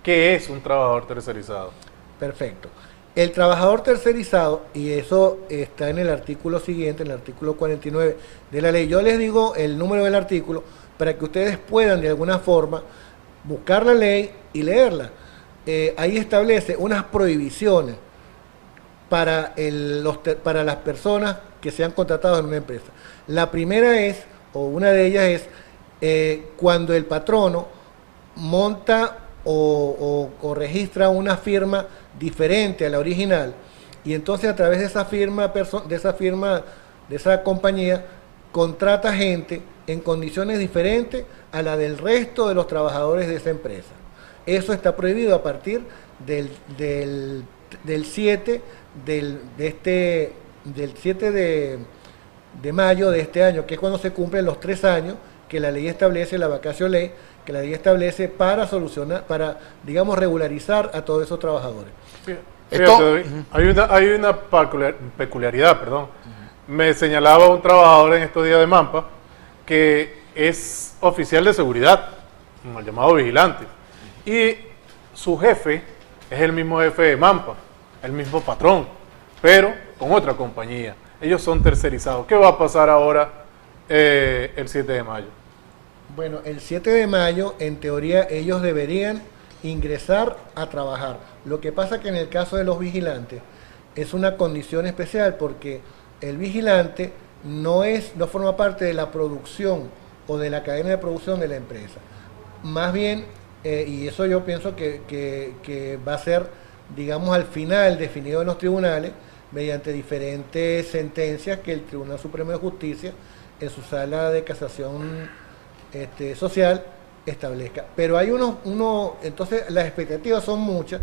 qué es un trabajador tercerizado. Perfecto. El trabajador tercerizado, y eso está en el artículo siguiente, en el artículo 49 de la ley. Yo les digo el número del artículo para que ustedes puedan de alguna forma buscar la ley y leerla. Ahí establece unas prohibiciones para las personas que sean contratadas en una empresa. La primera es, o una de ellas es, cuando el patrono monta o registra una firma diferente a la original, y entonces a través de esa firma, de esa compañía, contrata gente en condiciones diferentes a la del resto de los trabajadores de esa empresa. Eso está prohibido a partir del 7 de mayo de este año, que es cuando se cumplen los 3 años que la ley establece, la vacatio ley, que la ley establece para solucionar, para, digamos, regularizar a todos esos trabajadores. Fíjate, hay una peculiaridad, perdón. Me señalaba un trabajador en estos días de Mampa que es oficial de seguridad, mal llamado vigilante, y su jefe es el mismo jefe de Mampa, el mismo patrón, pero con otra compañía. Ellos son tercerizados. ¿Qué va a pasar ahora el 7 de mayo? Bueno, el 7 de mayo, en teoría, ellos deberían ingresar a trabajar. Lo que pasa que en el caso de los vigilantes es una condición especial porque el vigilante no forma parte de la producción o de la cadena de producción de la empresa. Más bien, y eso yo pienso que va a ser, digamos, al final definido en los tribunales mediante diferentes sentencias que el Tribunal Supremo de Justicia en su sala de casación social establezca. Pero hay entonces las expectativas son muchas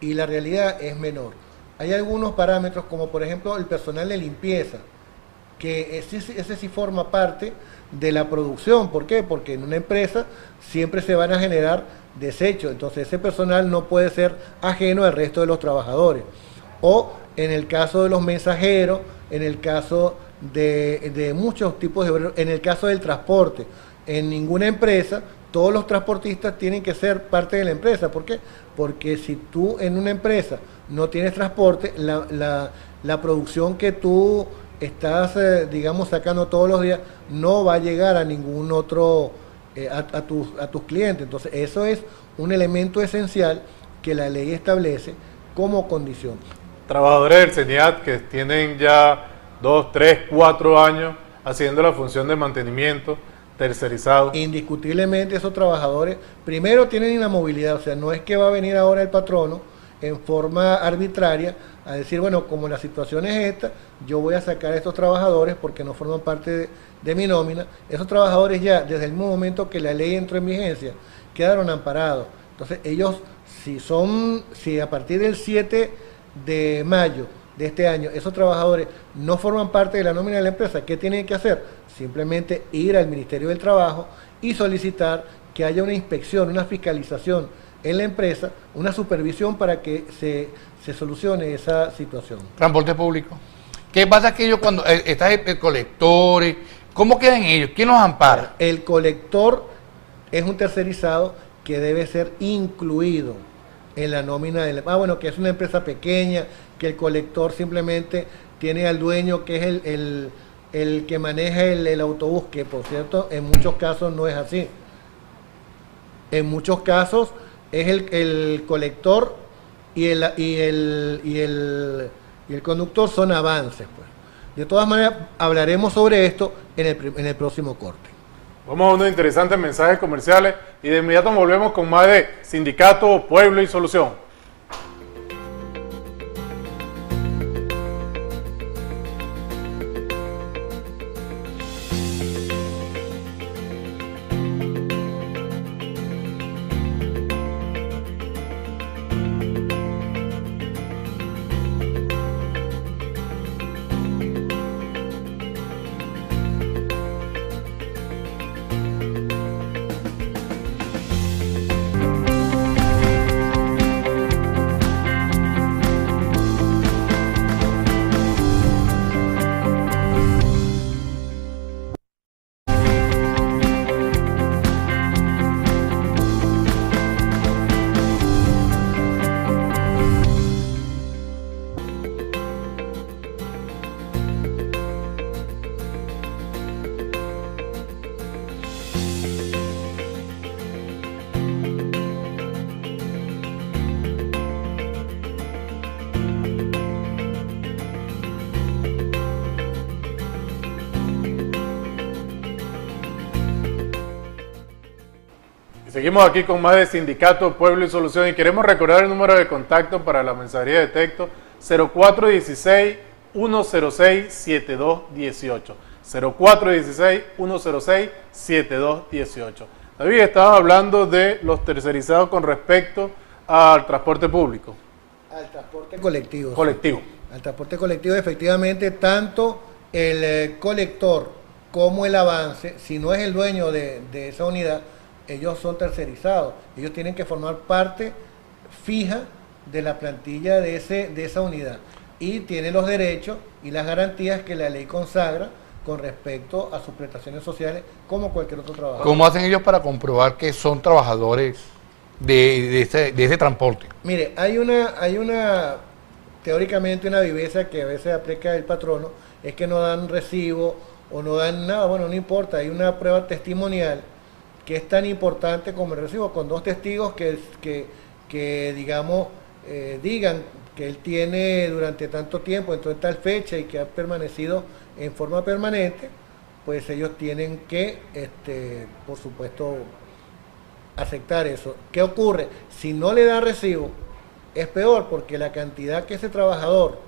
y la realidad es menor. Hay algunos parámetros como por ejemplo el personal de limpieza, que ese sí forma parte de la producción. ¿Por qué? Porque en una empresa siempre se van a generar desechos, entonces ese personal no puede ser ajeno al resto de los trabajadores. O en el caso de los mensajeros, en el caso de muchos tipos de obreros, en el caso del transporte. En ninguna empresa todos los transportistas tienen que ser parte de la empresa. ¿Por qué? Porque si tú en una empresa no tienes transporte, la producción que tú estás, digamos, sacando todos los días no va a llegar a ningún otro, a tus clientes. Entonces eso es un elemento esencial que la ley establece como condición. Trabajadores del CENIAT que tienen ya 2, 3, 4 años haciendo la función de mantenimiento tercerizado. Indiscutiblemente esos trabajadores primero tienen inamovilidad, o sea, no es que va a venir ahora el patrono en forma arbitraria a decir, bueno, como la situación es esta, yo voy a sacar a estos trabajadores porque no forman parte de mi nómina. Esos trabajadores ya, desde el mismo momento que la ley entró en vigencia, quedaron amparados. Entonces ellos, si a partir del 7 de mayo de este año, esos trabajadores no forman parte de la nómina de la empresa, ¿qué tienen que hacer? Simplemente ir al Ministerio del Trabajo y solicitar que haya una inspección, una fiscalización en la empresa, una supervisión para que se solucione esa situación. Transporte público. ¿Qué pasa que ellos cuando está el colector? ¿Cómo quedan ellos? ¿Quién los ampara? El colector es un tercerizado que debe ser incluido en la nómina de la... bueno, que es una empresa pequeña, que el colector simplemente tiene al dueño que es el que maneja el autobús, que por cierto en muchos casos no es así. En muchos casos es el colector y el conductor son avances, pues. De todas maneras hablaremos sobre esto en el próximo corte. Vamos a unos interesantes mensajes comerciales y de inmediato volvemos con más de Sindicato, Pueblo y Solución. Seguimos aquí con más de Sindicato, Pueblo y Solución y queremos recordar el número de contacto para la mensajería de texto 0416-106-7218. 0416-106-7218. David, estaba hablando de los tercerizados con respecto al transporte público. Al transporte colectivo. Colectivo. Al transporte colectivo, efectivamente, tanto el colector como el avance, si no es el dueño de esa unidad, ellos son tercerizados. Ellos tienen que formar parte fija de la plantilla de esa unidad y tienen los derechos y las garantías que la ley consagra con respecto a sus prestaciones sociales como cualquier otro trabajador. ¿Cómo hacen ellos para comprobar que son trabajadores de ese transporte? Mire, hay una teóricamente una viveza que a veces aplica el patrono, es que no dan recibo o no dan nada. Bueno, no importa, hay una prueba testimonial que es tan importante como el recibo, con dos testigos que digamos, digan que él tiene durante tanto tiempo, entró en tal fecha y que ha permanecido en forma permanente, pues ellos tienen que, por supuesto, aceptar eso. ¿Qué ocurre? Si no le da recibo, es peor, porque la cantidad que ese trabajador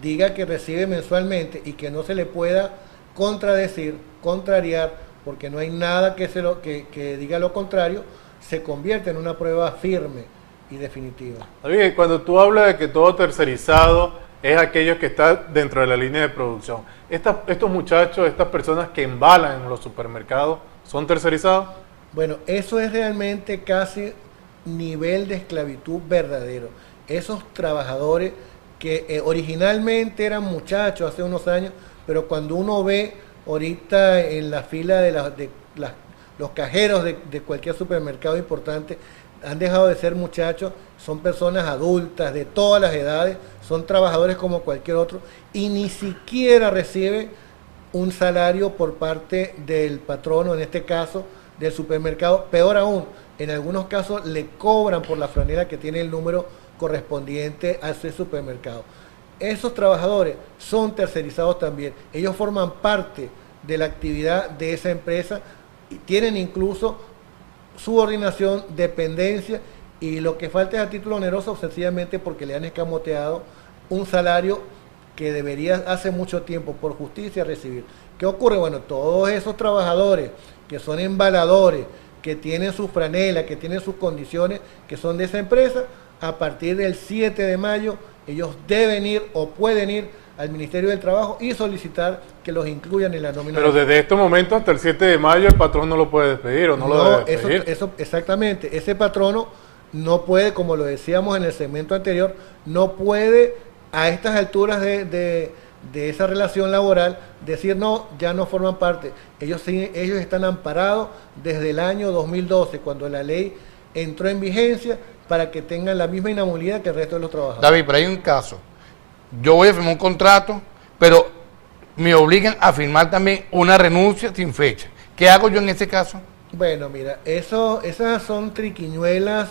diga que recibe mensualmente y que no se le pueda contrariar, porque no hay nada que diga lo contrario, se convierte en una prueba firme y definitiva. David, cuando tú hablas de que todo tercerizado es aquellos que están dentro de la línea de producción, estos muchachos, estas personas que embalan en los supermercados, ¿son tercerizados? Bueno, eso es realmente casi nivel de esclavitud verdadero. Esos trabajadores que originalmente eran muchachos hace unos años, pero cuando uno ve ahorita en la fila de los cajeros de cualquier supermercado importante, han dejado de ser muchachos, son personas adultas de todas las edades, son trabajadores como cualquier otro y ni siquiera reciben un salario por parte del patrono, en este caso del supermercado. Peor aún, en algunos casos le cobran por la franela que tiene el número correspondiente a ese supermercado. Esos trabajadores son tercerizados también, ellos forman parte de la actividad de esa empresa y tienen incluso subordinación, dependencia, y lo que falta es a título oneroso sencillamente porque le han escamoteado un salario que debería hace mucho tiempo por justicia recibir. ¿Qué ocurre? Bueno, todos esos trabajadores que son embaladores, que tienen sus franelas, que tienen sus condiciones, que son de esa empresa, a partir del 7 de mayo ellos deben ir o pueden ir al Ministerio del Trabajo y solicitar que los incluyan en la nómina. Pero desde este momento hasta el 7 de mayo el patrón no lo puede despedir o no lo debe despedir. Eso exactamente. Ese patrono no puede, como lo decíamos en el segmento anterior, no puede a estas alturas de esa relación laboral decir no, ya no forman parte. Ellos están amparados desde el año 2012, cuando la ley entró en vigencia, para que tengan la misma inhabilidad que el resto de los trabajadores. David, pero hay un caso. Yo voy a firmar un contrato, pero me obligan a firmar también una renuncia sin fecha. ¿Qué hago yo en ese caso? Bueno, mira, esas son triquiñuelas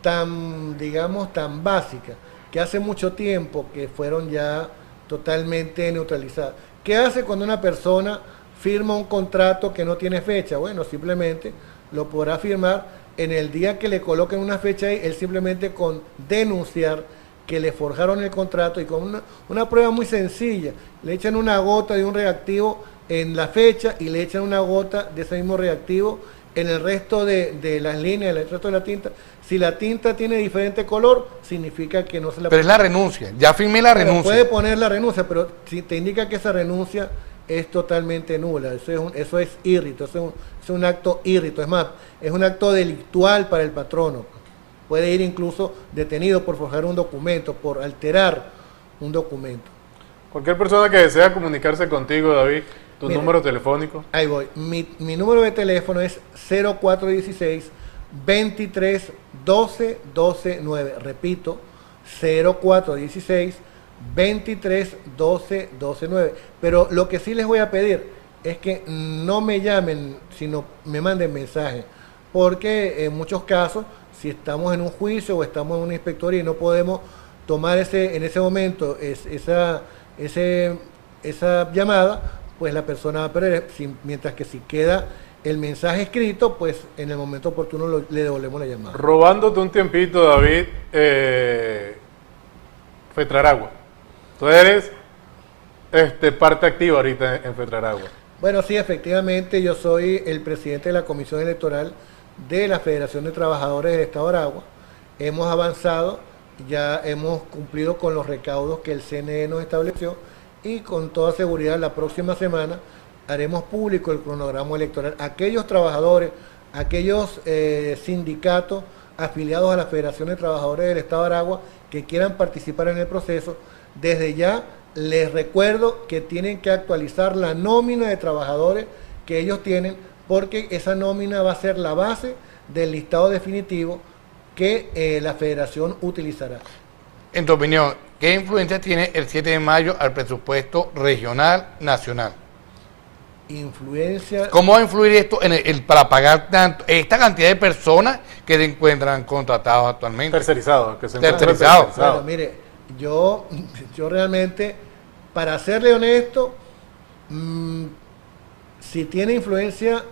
tan, digamos, tan básicas, que hace mucho tiempo que fueron ya totalmente neutralizadas. ¿Qué hace cuando una persona firma un contrato que no tiene fecha? Bueno, simplemente lo podrá firmar en el día que le coloquen una fecha ahí, él simplemente con denunciar que le forjaron el contrato y con una prueba muy sencilla, le echan una gota de un reactivo en la fecha y le echan una gota de ese mismo reactivo en el resto de las líneas, en el resto de la tinta. Si la tinta tiene diferente color, significa que no se la... Pero es la renuncia, ya firmé la renuncia. Puede poner la renuncia, pero si te indica que esa renuncia es totalmente nula, eso es írrito, es un acto írrito, es más, es un acto delictual para el patrono. Puede ir incluso detenido por forjar un documento, por alterar un documento. Cualquier persona que desea comunicarse contigo, David, tu número telefónico. Ahí voy. Mi número de teléfono es 0416 23 12 12 9. Repito, 0416 23 12 12 9. Pero lo que sí les voy a pedir es que no me llamen, sino me manden mensajes. Porque en muchos casos, si estamos en un juicio o estamos en una inspectoría y no podemos tomar en ese momento esa llamada, pues la persona va a perder. Mientras que si queda el mensaje escrito, pues en el momento oportuno le devolvemos la llamada. Robándote un tiempito, David, Fetraragua. Tú eres parte activa ahorita en Fetraragua. Bueno, sí, efectivamente, yo soy el presidente de la Comisión Electoral de la Federación de Trabajadores del Estado de Aragua. Hemos avanzado, ya hemos cumplido con los recaudos que el CNE nos estableció y con toda seguridad la próxima semana haremos público el cronograma electoral. Aquellos trabajadores, aquellos sindicatos afiliados a la Federación de Trabajadores del Estado de Aragua que quieran participar en el proceso, desde ya les recuerdo que tienen que actualizar la nómina de trabajadores que ellos tienen, porque esa nómina va a ser la base del listado definitivo que la federación utilizará. En tu opinión, ¿qué influencia tiene el 7 de mayo al presupuesto regional nacional? Influencia. ¿Cómo va a influir esto para pagar esta cantidad de personas que se encuentran contratados actualmente? Tercerizados. Que se encuentran Tercerizados. Bueno, mire, yo realmente, para serle honesto, si tiene influencia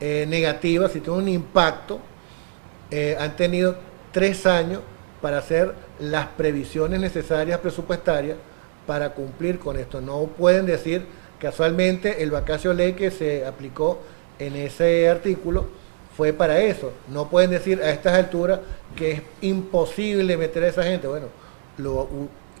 negativa, si tiene un impacto, han tenido 3 años para hacer las previsiones necesarias presupuestarias para cumplir con esto. No pueden decir, casualmente, el vacacio ley que se aplicó en ese artículo fue para eso. No pueden decir a estas alturas que es imposible meter a esa gente. Bueno,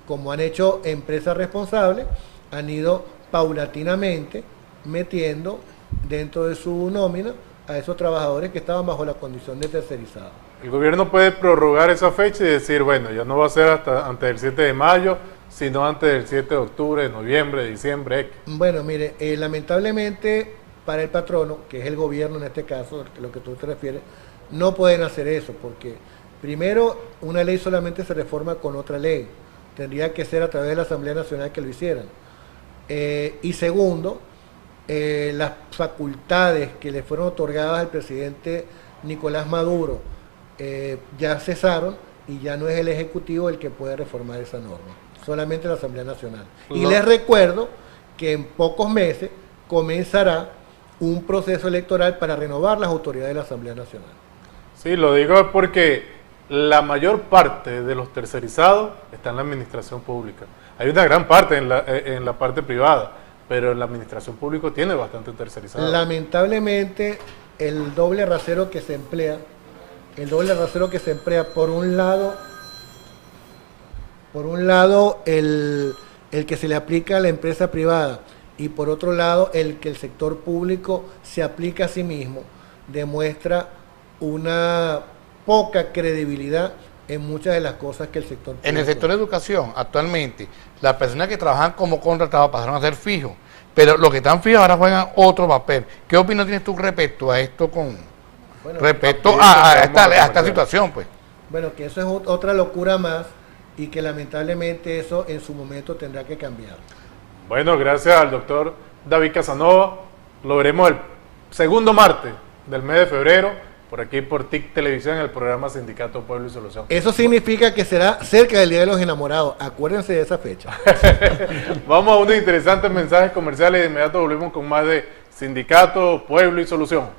como han hecho empresas responsables, han ido paulatinamente metiendo dentro de su nómina a esos trabajadores que estaban bajo la condición de tercerizado. El gobierno puede prorrogar esa fecha y decir, bueno, ya no va a ser hasta antes del 7 de mayo, sino antes del 7 de octubre, de noviembre, de diciembre. Bueno, mire, lamentablemente para el patrono, que es el gobierno en este caso, lo que tú te refieres, no pueden hacer eso, porque primero, una ley solamente se reforma con otra ley. Tendría que ser a través de la Asamblea Nacional que lo hicieran. Y segundo, las facultades que le fueron otorgadas al presidente Nicolás Maduro ya cesaron y ya no es el Ejecutivo el que puede reformar esa norma, solamente la Asamblea Nacional. Y les recuerdo que en pocos meses comenzará un proceso electoral para renovar las autoridades de la Asamblea Nacional. Sí, lo digo porque la mayor parte de los tercerizados está en la administración pública. Hay una gran parte en la parte privada, pero en la administración pública tiene bastante tercerizado. Lamentablemente, el doble rasero que se emplea, por un lado el que se le aplica a la empresa privada y por otro lado el que el sector público se aplica a sí mismo, demuestra una poca credibilidad en muchas de las cosas que el sector público. En el sector de educación, actualmente, las personas que trabajan como contratados pasaron a ser fijos, pero los que están fijos ahora juegan otro papel. ¿Qué opinión tienes tú respecto a esto respecto a esta situación, pues? Bueno, que eso es otra locura más y que lamentablemente eso en su momento tendrá que cambiar. Bueno, gracias al doctor David Casanova. Lo veremos el segundo martes del mes de febrero, por aquí por TIC Televisión, en el programa Sindicato Pueblo y Solución. Eso significa que será cerca del Día de los Enamorados. Acuérdense de esa fecha. Vamos a unos interesantes mensajes comerciales y de inmediato volvemos con más de Sindicato Pueblo y Solución.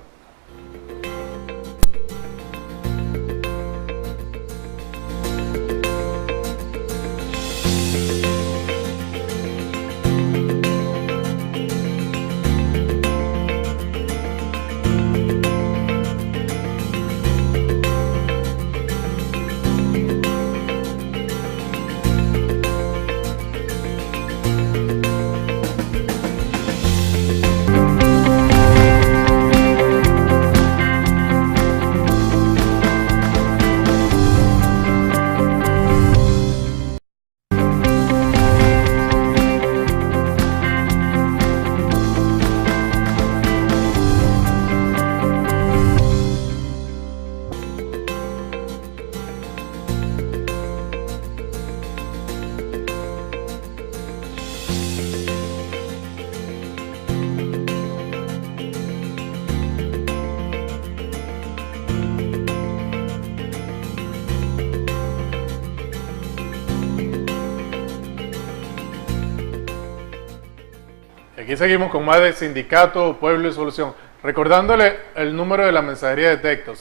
Aquí seguimos con más de Sindicato Pueblo y Solución. Recordándole el número de la mensajería de texto,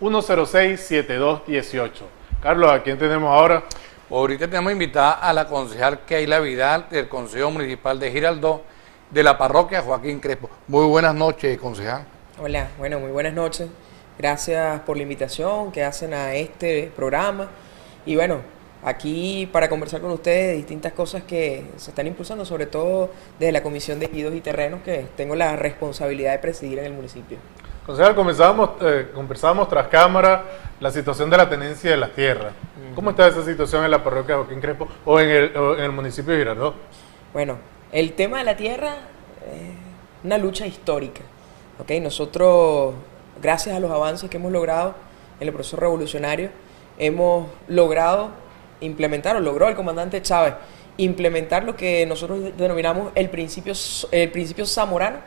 0416-106-7218. Carlos, ¿a quién tenemos ahora? Ahorita tenemos invitada a la concejal Keila Vidal del Consejo Municipal de Girardot, de la parroquia Joaquín Crespo. Muy buenas noches, concejal. Hola, bueno, muy buenas noches. Gracias por la invitación que hacen a este programa. Y bueno, aquí para conversar con ustedes de distintas cosas que se están impulsando, sobre todo desde la Comisión de Ejidos y Terrenos, que tengo la responsabilidad de presidir en el municipio. Concejal, conversábamos tras cámara la situación de la tenencia de las tierras. ¿Cómo está esa situación en la parroquia Joaquín Crespo o en el municipio de Girardot? Bueno, el tema de la tierra es una lucha histórica. ¿Okay? Nosotros, gracias a los avances que hemos logrado en el proceso revolucionario, hemos logrado implementar, o logró el comandante Chávez implementar lo que nosotros denominamos el principio zamorano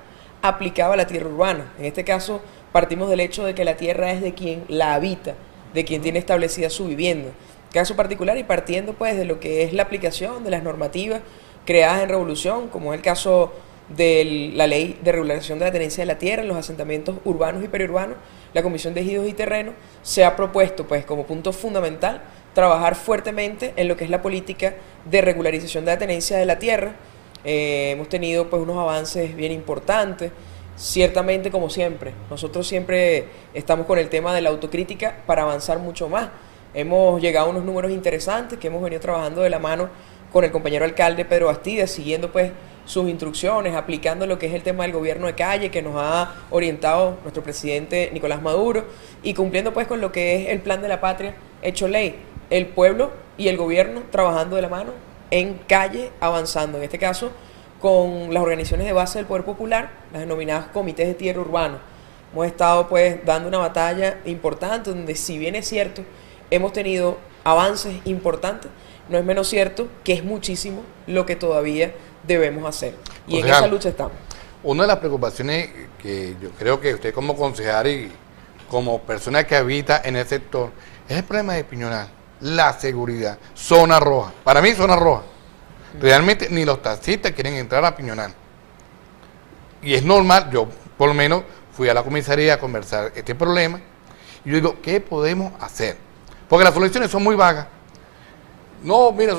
aplicado a la tierra urbana. En este caso, partimos del hecho de que la tierra es de quien la habita, de quien tiene establecida su vivienda. Caso particular, y partiendo pues de lo que es la aplicación de las normativas creadas en revolución, como es el caso de la Ley de Regulación de la Tenencia de la Tierra en los asentamientos urbanos y periurbanos, la Comisión de Ejidos y Terrenos se ha propuesto pues como punto fundamental trabajar fuertemente en lo que es la política de regularización de la tenencia de la tierra. Hemos tenido pues unos avances bien importantes. Ciertamente, como siempre, nosotros siempre estamos con el tema de la autocrítica para avanzar mucho más. Hemos llegado a unos números interesantes que hemos venido trabajando de la mano con el compañero alcalde Pedro Bastidas, siguiendo pues sus instrucciones, aplicando lo que es el tema del gobierno de calle que nos ha orientado nuestro presidente Nicolás Maduro, y cumpliendo pues con lo que es el plan de la patria hecho ley. El pueblo y el gobierno trabajando de la mano en calle, avanzando, en este caso con las organizaciones de base del Poder Popular, las denominadas comités de tierra urbano. Hemos estado pues dando una batalla importante, donde si bien es cierto, hemos tenido avances importantes, no es menos cierto que es muchísimo lo que todavía debemos hacer. Y en esa lucha estamos. Una de las preocupaciones que yo creo que usted como concejal y como persona que habita en el sector, es el problema de Piñonal, la seguridad, zona roja. Para mí, zona roja. Realmente ni los taxistas quieren entrar a Piñonal. Y es normal, yo por lo menos fui a la comisaría a conversar este problema, y yo digo, ¿qué podemos hacer? Porque las soluciones son muy vagas. No, mira,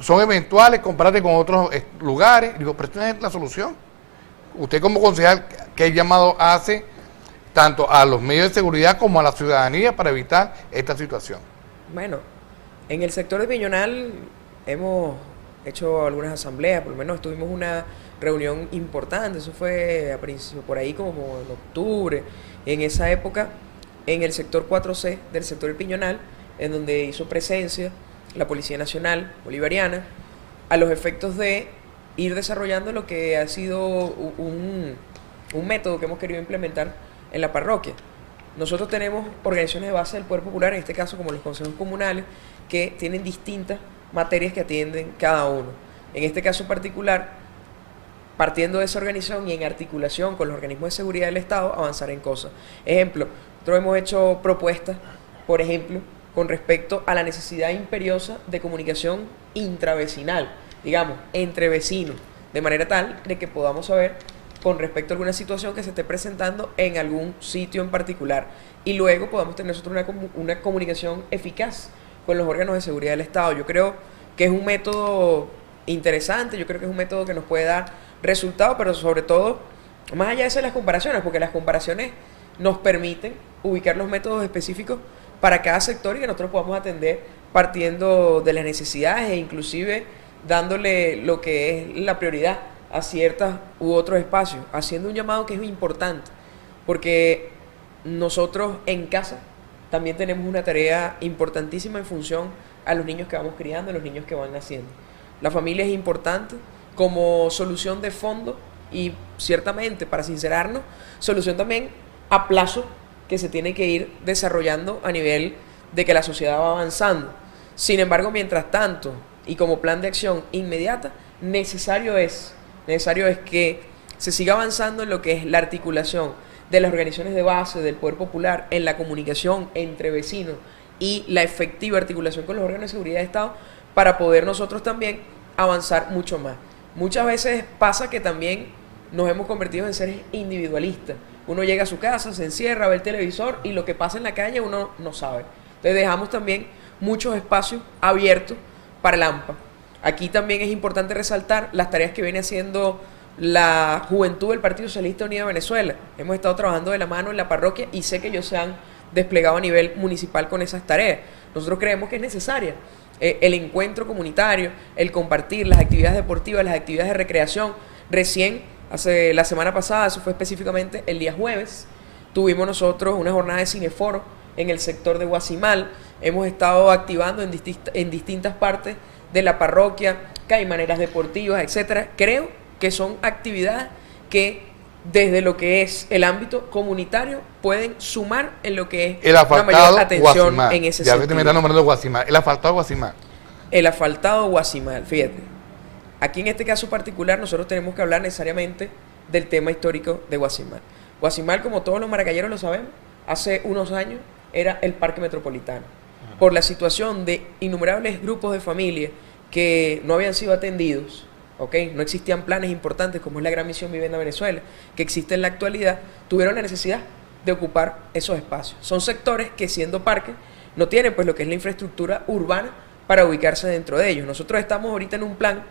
son eventuales, compárate con otros lugares. Digo, pero esto no es la solución. Usted como concejal, ¿qué llamado hace tanto a los medios de seguridad como a la ciudadanía para evitar esta situación? Bueno, en el sector de Piñonal hemos hecho algunas asambleas, por lo menos tuvimos una reunión importante, eso fue a principio, por ahí como en octubre, en esa época, en el sector 4C del sector del Piñonal, en donde hizo presencia la Policía Nacional Bolivariana, a los efectos de ir desarrollando lo que ha sido un método que hemos querido implementar en la parroquia. Nosotros tenemos organizaciones de base del Poder Popular, en este caso como los consejos comunales, que tienen distintas materias que atienden cada uno. En este caso particular, partiendo de esa organización y en articulación con los organismos de seguridad del Estado, avanzar en cosas. Ejemplo, nosotros hemos hecho propuestas, por ejemplo, con respecto a la necesidad imperiosa de comunicación intravecinal, digamos, entre vecinos, de manera tal de que podamos saber con respecto a alguna situación que se esté presentando en algún sitio en particular, y luego podamos tener nosotros una comunicación eficaz con los órganos de seguridad del Estado. Yo creo que es un método interesante, yo creo que es un método que nos puede dar resultados, pero sobre todo, más allá de eso, las comparaciones, porque las comparaciones nos permiten ubicar los métodos específicos para cada sector y que nosotros podamos atender partiendo de las necesidades e inclusive dándole lo que es la prioridad a ciertas u otros espacios, haciendo un llamado que es importante, porque nosotros en casa también tenemos una tarea importantísima en función a los niños que vamos criando, a los niños que van naciendo. La familia es importante como solución de fondo y ciertamente, para sincerarnos, solución también a plazo que se tiene que ir desarrollando a nivel de que la sociedad va avanzando. Sin embargo, mientras tanto, y como plan de acción inmediata, necesario es que se siga avanzando en lo que es la articulación de las organizaciones de base del Poder Popular, en la comunicación entre vecinos y la efectiva articulación con los órganos de seguridad de Estado, para poder nosotros también avanzar mucho más. Muchas veces pasa que también nos hemos convertido en seres individualistas. Uno llega a su casa, se encierra, ve el televisor y lo que pasa en la calle uno no sabe. Entonces dejamos también muchos espacios abiertos para el AMPA. Aquí también es importante resaltar las tareas que viene haciendo la juventud del Partido Socialista Unido de Venezuela. Hemos estado trabajando de la mano en la parroquia y sé que ellos se han desplegado a nivel municipal con esas tareas. Nosotros creemos que es necesaria el encuentro comunitario, el compartir las actividades deportivas, las actividades de recreación. Recién, la semana pasada, eso fue específicamente el día jueves, tuvimos nosotros una jornada de cineforo en el sector de Guasimal. Hemos estado activando en distintas partes de la parroquia caimaneras deportivas, etcétera. Creo que son actividades que desde lo que es el ámbito comunitario pueden sumar en lo que es la mayor atención Guasimal, en ese ya sentido. Ya me está nombrando Guasimal, el asfaltado Guasimal. El asfaltado Guasimal, fíjate. Aquí en este caso particular nosotros tenemos que hablar necesariamente del tema histórico de Guasimal. Guasimal, como todos los maracayeros lo sabemos, hace unos años era el parque metropolitano. Por la situación de innumerables grupos de familias que no habían sido atendidos, ¿okay? No existían planes importantes como es la Gran Misión Vivienda Venezuela, que existe en la actualidad, tuvieron la necesidad de ocupar esos espacios. Son sectores que, siendo parques, no tienen pues lo que es la infraestructura urbana para ubicarse dentro de ellos. Nosotros estamos ahorita en un plan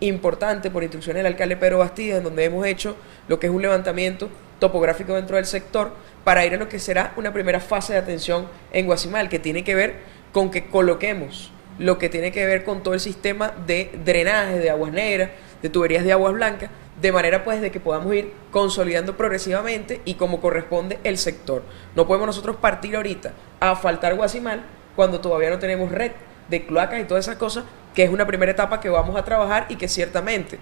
importante por instrucciones del alcalde Pedro Bastida, en donde hemos hecho lo que es un levantamiento topográfico dentro del sector para ir a lo que será una primera fase de atención en Guasimal, que tiene que ver con que coloquemos lo que tiene que ver con todo el sistema de drenaje de aguas negras, de tuberías de aguas blancas, de manera pues de que podamos ir consolidando progresivamente y como corresponde el sector. No podemos nosotros partir ahorita a asfaltar Guasimal cuando todavía no tenemos red de cloacas y todas esas cosas, que es una primera etapa que vamos a trabajar y que ciertamente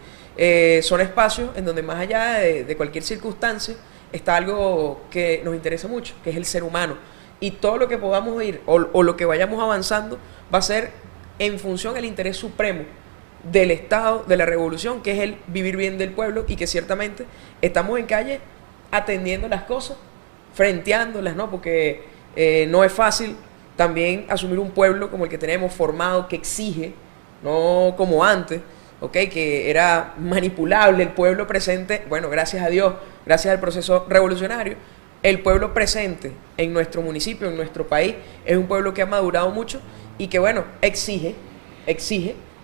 son espacios en donde más allá de cualquier circunstancia está algo que nos interesa mucho, que es el ser humano. Y todo lo que podamos ir o lo que vayamos avanzando va a ser en función del interés supremo del Estado, de la revolución, que es el vivir bien del pueblo, y que ciertamente estamos en calle atendiendo las cosas, frenteándolas, ¿no? Porque no es fácil también asumir un pueblo como el que tenemos formado, que exige, no como antes, ¿okay? Que era manipulable el pueblo presente. Bueno, gracias a Dios, gracias al proceso revolucionario, el pueblo presente en nuestro municipio, en nuestro país, es un pueblo que ha madurado mucho y que, bueno, exige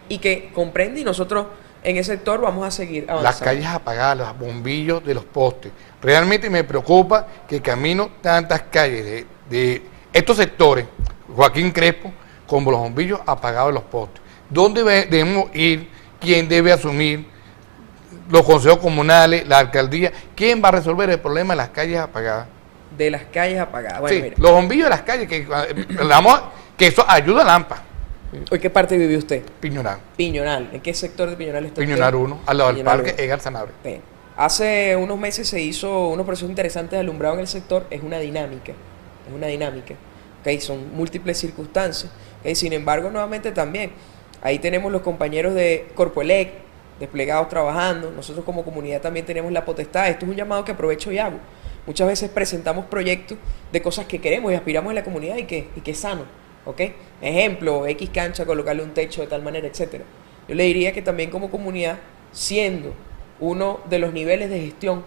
y que comprende, y nosotros en ese sector vamos a seguir avanzando. Las calles apagadas, los bombillos de los postes. Realmente me preocupa que camino tantas calles de estos sectores, Joaquín Crespo, como los bombillos apagados de los postes. ¿Dónde debemos ir? ¿Quién debe asumir? Los consejos comunales, la alcaldía. ¿Quién va a resolver el problema de las calles apagadas? De las calles apagadas. Bueno, sí, mira. Los bombillos de las calles, que eso ayuda a la AMPA. ¿En qué parte vive usted? Piñonal. Piñonal. ¿En qué sector de Piñonal está Piñonal usted? 1, al lado del Piñonal parque 1. Edgar Sanabria. Bien. Hace unos meses se hizo unos procesos interesantes de alumbrado en el sector. Es una dinámica. ¿Okay? Son múltiples circunstancias. ¿Okay? Sin embargo, nuevamente también, ahí tenemos los compañeros de Corpoelec desplegados trabajando. Nosotros como comunidad también tenemos la potestad. Esto es un llamado que aprovecho y hago. Muchas veces presentamos proyectos de cosas que queremos y aspiramos en la comunidad y que es sano. ¿Okay? Ejemplo, X cancha, colocarle un techo de tal manera, etcétera. Yo le diría que también como comunidad, siendo uno de los niveles de gestión,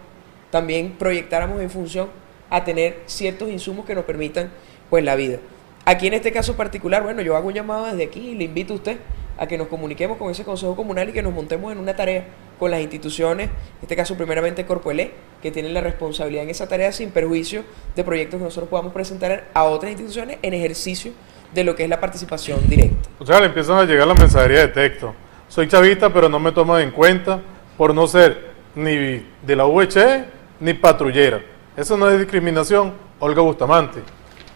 también proyectáramos en función a tener ciertos insumos que nos permitan pues la vida. Aquí en este caso particular, bueno, yo hago un llamado desde aquí y le invito a usted a que nos comuniquemos con ese consejo comunal y que nos montemos en una tarea con las instituciones, en este caso primeramente Corpoelec, que tienen la responsabilidad en esa tarea sin perjuicio de proyectos que nosotros podamos presentar a otras instituciones en ejercicio de lo que es la participación directa. O sea, le empiezan a llegar la mensajería de texto. Soy chavista, pero no me toman en cuenta por no ser ni de la VHE ni patrullera. Eso no es discriminación. Olga Bustamante.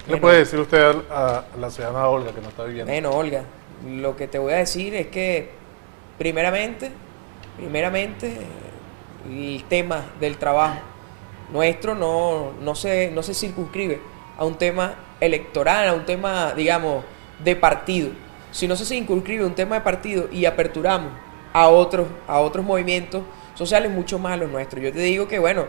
¿Qué le puede decir usted a la ciudadana Olga que no está viviendo? Bueno, Olga, lo que te voy a decir es que primeramente, el tema del trabajo nuestro no se circunscribe a un tema electoral, a un tema, digamos, de partido. Si no se circunscribe a un tema de partido y aperturamos a otros movimientos sociales, mucho más a los nuestros. Yo te digo que, bueno,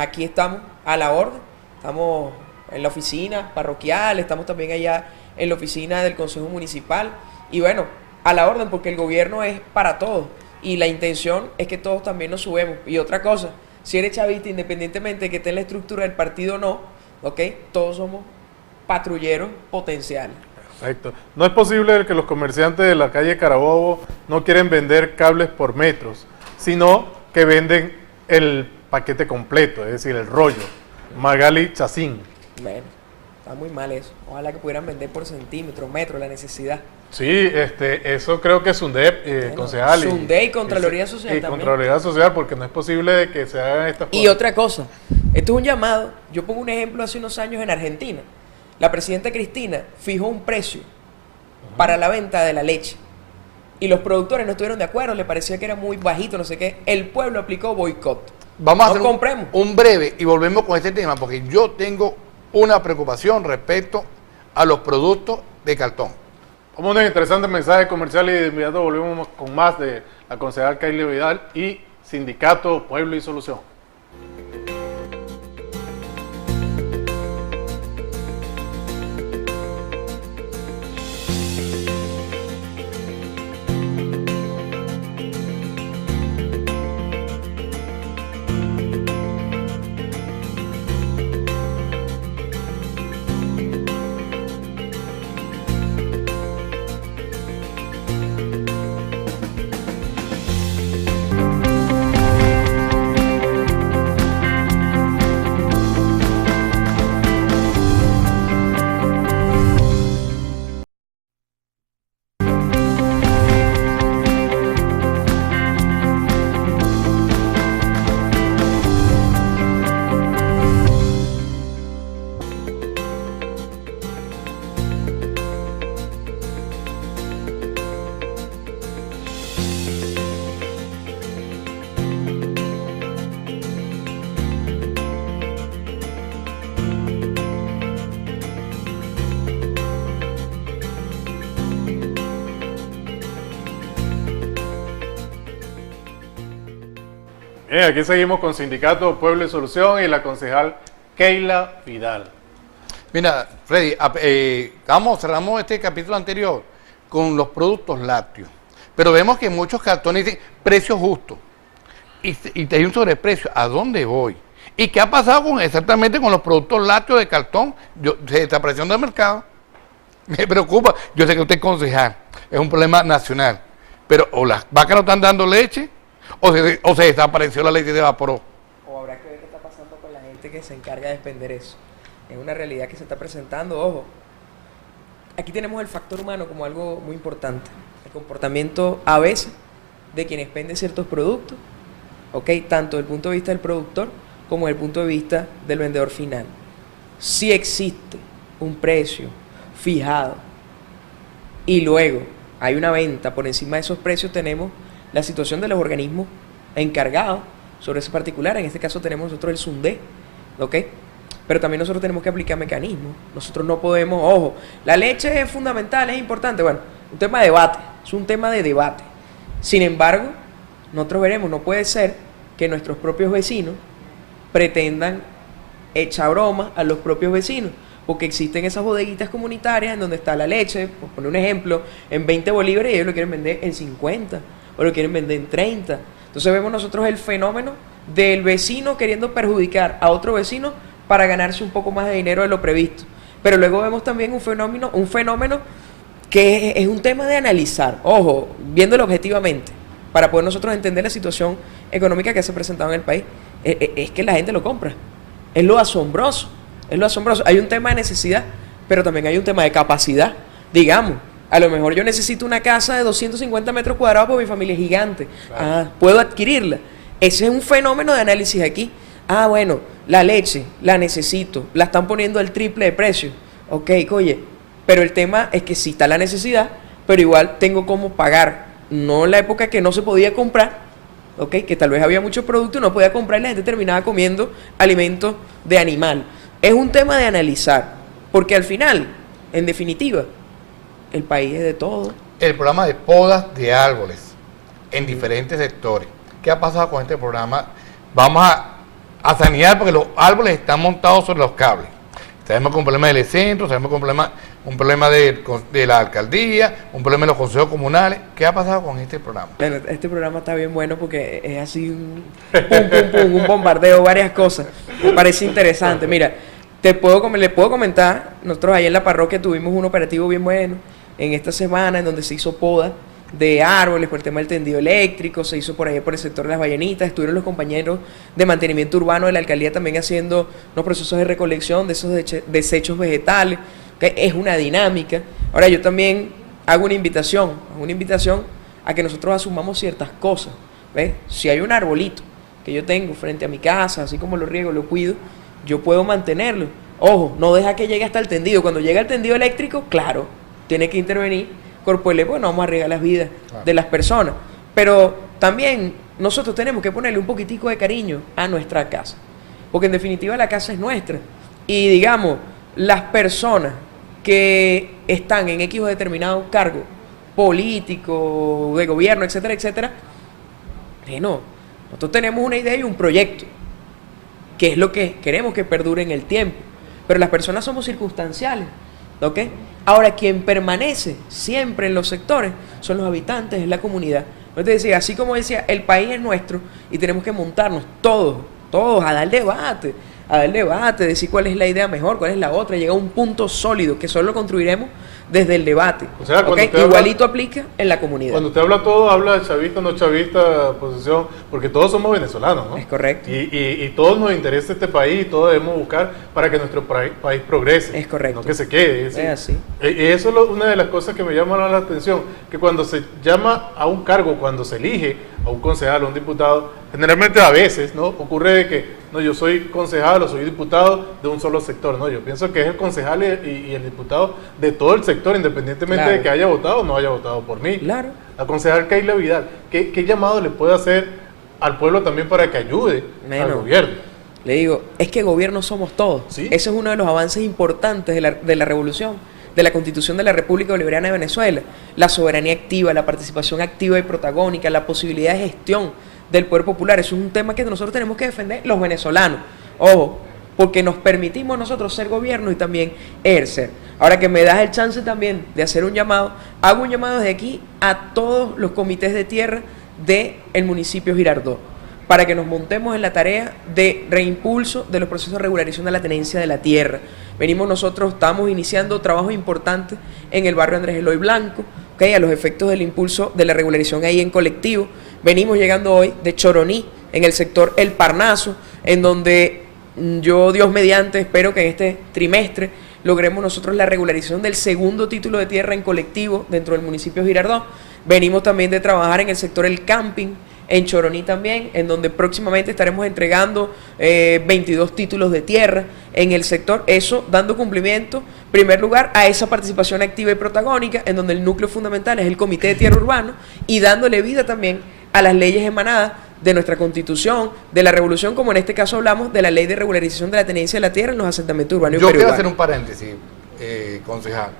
aquí estamos a la orden, estamos en la oficina parroquial, estamos también allá en la oficina del Consejo Municipal, y bueno, a la orden, porque el gobierno es para todos y la intención es que todos también nos subemos. Y otra cosa, si eres chavista, independientemente de que esté en la estructura del partido o no, ¿ok? Todos somos patrulleros potenciales. Perfecto. No es posible que los comerciantes de la calle Carabobo no quieren vender cables por metros, sino que venden el paquete completo, es decir, el rollo. Magali Chacín. Bueno, está muy mal eso. Ojalá que pudieran vender por centímetro, metro, la necesidad. Sí, eso creo que es SUNDEP, Bueno, concejal. SUNDEP y Contraloría Social y también. Contraloría Social, porque no es posible de que se hagan estas Y cosas. otra cosa, esto es un llamado. Yo pongo un ejemplo hace unos años en Argentina. La presidenta Cristina fijó un precio para la venta de la leche. Y los productores no estuvieron de acuerdo, le parecía que era muy bajito, no sé qué. El pueblo aplicó boicot. Vamos a No hacer compremos. un breve y volvemos con este tema, porque yo tengo una preocupación respecto a los productos de cartón. Vamos a un interesante mensaje comercial y de inmediato volvemos con más de la concejal Keila Vidal y Sindicato Pueblo y Solución. Bien, aquí seguimos con Sindicato Pueblo y Solución y la concejal Keila Vidal. Mira, Freddy, cerramos este capítulo anterior con los productos lácteos, pero vemos que muchos cartones dicen precio justo y hay un sobreprecio. ¿A dónde voy? ¿Y qué ha pasado exactamente con los productos lácteos de cartón? Se desaparecieron del mercado. Me preocupa. Yo sé que usted es concejal, es un problema nacional, pero o las vacas no están dando leche o se desapareció la leche de vapor. O habrá que ver qué está pasando con la gente que se encarga de expender eso. Es una realidad que se está presentando, ojo. Aquí tenemos el factor humano como algo muy importante. El comportamiento a veces de quien expende ciertos productos, ¿ok? Tanto desde el punto de vista del productor como desde el punto de vista del vendedor final. Si existe un precio fijado y luego hay una venta por encima de esos precios, tenemos la situación de los organismos encargados sobre ese particular. En este caso tenemos nosotros el SUNDEP, ¿ok? Pero también nosotros tenemos que aplicar mecanismos. Nosotros no podemos, ojo, la leche es fundamental, es importante. Bueno, un tema de debate, es un tema de debate. Sin embargo, nosotros veremos, no puede ser que nuestros propios vecinos pretendan echar broma a los propios vecinos, porque existen esas bodeguitas comunitarias en donde está la leche, por poner un ejemplo, en 20 bolívares y ellos lo quieren vender en 50 o lo quieren vender en 30. Entonces vemos nosotros el fenómeno del vecino queriendo perjudicar a otro vecino para ganarse un poco más de dinero de lo previsto. Pero luego vemos también un fenómeno que es un tema de analizar, ojo, viéndolo objetivamente, para poder nosotros entender la situación económica que se ha presentado en el país. Es que la gente lo compra. Es lo asombroso. Hay un tema de necesidad, pero también hay un tema de capacidad. Digamos, a lo mejor yo necesito una casa de 250 metros cuadrados porque mi familia es gigante. Claro. Puedo adquirirla. Ese es un fenómeno de análisis aquí. Bueno, la leche la necesito, la están poniendo al triple de precio. Ok, oye, pero el tema es que sí está la necesidad, pero igual tengo cómo pagar. No en la época que no se podía comprar, ok, que tal vez había muchos productos y no podía comprar y la gente terminaba comiendo alimentos de animal. Es un tema de analizar, porque al final, en definitiva, el país es de todo. El programa de podas de árboles en diferentes sectores. ¿Qué ha pasado con este programa? Vamos a sanear porque los árboles están montados sobre los cables. Sabemos que es un problema del centro, sabemos que es un problema de la alcaldía, un problema de los consejos comunales. ¿Qué ha pasado con este programa? Bueno, este programa está bien bueno porque es así un bombardeo, varias cosas. Me parece interesante. Mira, le puedo comentar, nosotros ahí en la parroquia tuvimos un operativo bien bueno en esta semana en donde se hizo poda de árboles por el tema del tendido eléctrico, se hizo por ahí por el sector de las Ballenitas, estuvieron los compañeros de mantenimiento urbano de la alcaldía también haciendo unos procesos de recolección de esos desechos vegetales, que es una dinámica. Ahora yo también hago una invitación a que nosotros asumamos ciertas cosas, ¿ves? Si hay un arbolito que yo tengo frente a mi casa, así como lo riego, lo cuido, yo puedo mantenerlo. Ojo, no deja que llegue hasta el tendido. Cuando llega el tendido eléctrico, claro, tiene que intervenir Cuerpo Eléctrico, no vamos a arriesgar las vidas de las personas. Pero también nosotros tenemos que ponerle un poquitico de cariño a nuestra casa. Porque en definitiva la casa es nuestra. Y digamos, las personas que están en X o determinado cargo político, de gobierno, etcétera, etcétera, bueno, nosotros tenemos una idea y un proyecto, que es lo que queremos que perdure en el tiempo. Pero las personas somos circunstanciales, ¿ok? Ahora, quien permanece siempre en los sectores son los habitantes, es la comunidad. Entonces decía, así como decía, el país es nuestro y tenemos que montarnos todos a dar debate, decir cuál es la idea mejor, cuál es la otra, llegar a un punto sólido que solo lo construiremos desde el debate. O sea, ¿okay? Igualito aplica en la comunidad. Cuando usted habla todo, habla de chavista, no chavista, posición, porque todos somos venezolanos, ¿no? Es correcto. Y todos nos interesa este país y todos debemos buscar para que nuestro país progrese. Es correcto. No que se quede. Es así. Y eso es una de las cosas que me llama la atención, que cuando se llama a un cargo, cuando se elige a un concejal, a un diputado, generalmente a veces, ¿no? Ocurre de que, no, yo soy concejal o soy diputado de un solo sector, ¿no? Yo pienso que es el concejal y el diputado de todo el sector, independientemente Claro. de que haya votado o no haya votado por mí. Claro. La concejal Keila Vidal, ¿qué llamado le puede hacer al pueblo también para que ayude al gobierno? Le digo, es que gobierno somos todos. ¿Sí? Ese es uno de los avances importantes de la revolución, de la Constitución de la República Bolivariana de Venezuela. La soberanía activa, la participación activa y protagónica, la posibilidad de gestión del poder popular. Eso es un tema que nosotros tenemos que defender los venezolanos. Ojo, porque nos permitimos nosotros ser gobierno y también ejercer. Ahora que me das el chance también de hacer un llamado, hago un llamado desde aquí a todos los comités de tierra del municipio Girardot, para que nos montemos en la tarea de reimpulso de los procesos de regularización de la tenencia de la tierra. Estamos iniciando trabajos importantes en el barrio Andrés Eloy Blanco, ¿okay? A los efectos del impulso de la regularización ahí en colectivo. Venimos llegando hoy de Choroní, en el sector El Parnaso, en donde yo, Dios mediante, espero que en este trimestre logremos nosotros la regularización del segundo título de tierra en colectivo dentro del municipio de Girardot. Venimos también de trabajar en el sector El Camping, en Choroní también, en donde próximamente estaremos entregando 22 títulos de tierra en el sector, eso dando cumplimiento, en primer lugar, a esa participación activa y protagónica, en donde el núcleo fundamental es el Comité de Tierra Urbano, y dándole vida también a las leyes emanadas de nuestra Constitución, de la Revolución, como en este caso hablamos de la Ley de Regularización de la Tenencia de la Tierra en los asentamientos urbanos y Yo quiero periurbanos. hacer un paréntesis, concejal.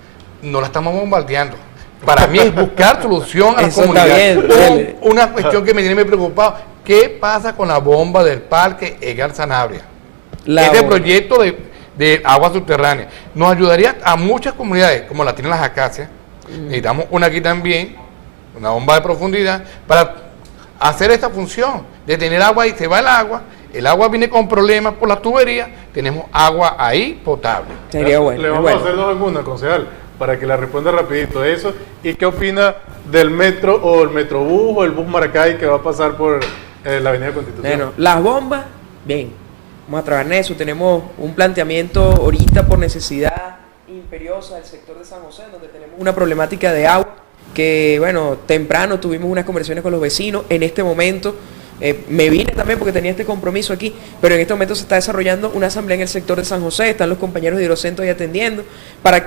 No la estamos bombardeando. Para mí es buscar solución a la Eso está comunidad. bien, dale. Una cuestión que me tiene muy preocupado. ¿Qué pasa con la bomba del parque Edgar Sanabria? Este proyecto de agua subterránea nos ayudaría a muchas comunidades, como la tienen las acacias. Necesitamos una aquí también, una bomba de profundidad, para hacer esta función de tener agua y se va el agua viene con problemas por las tuberías, tenemos agua ahí potable. Sería bueno. Le vamos a hacer dos en una, concejal, para que la responda rapidito eso. ¿Y qué opina del metro o el metrobús o el bus Maracay que va a pasar por la avenida Constitución? Bueno, las bombas, bien, vamos a trabajar en eso. Tenemos un planteamiento ahorita por necesidad imperiosa del sector de San José, donde tenemos una problemática de agua que, bueno, temprano tuvimos unas conversaciones con los vecinos. En este momento me vine también porque tenía este compromiso aquí, pero en este momento se está desarrollando una asamblea en el sector de San José, están los compañeros de Hidrocentro ahí atendiendo para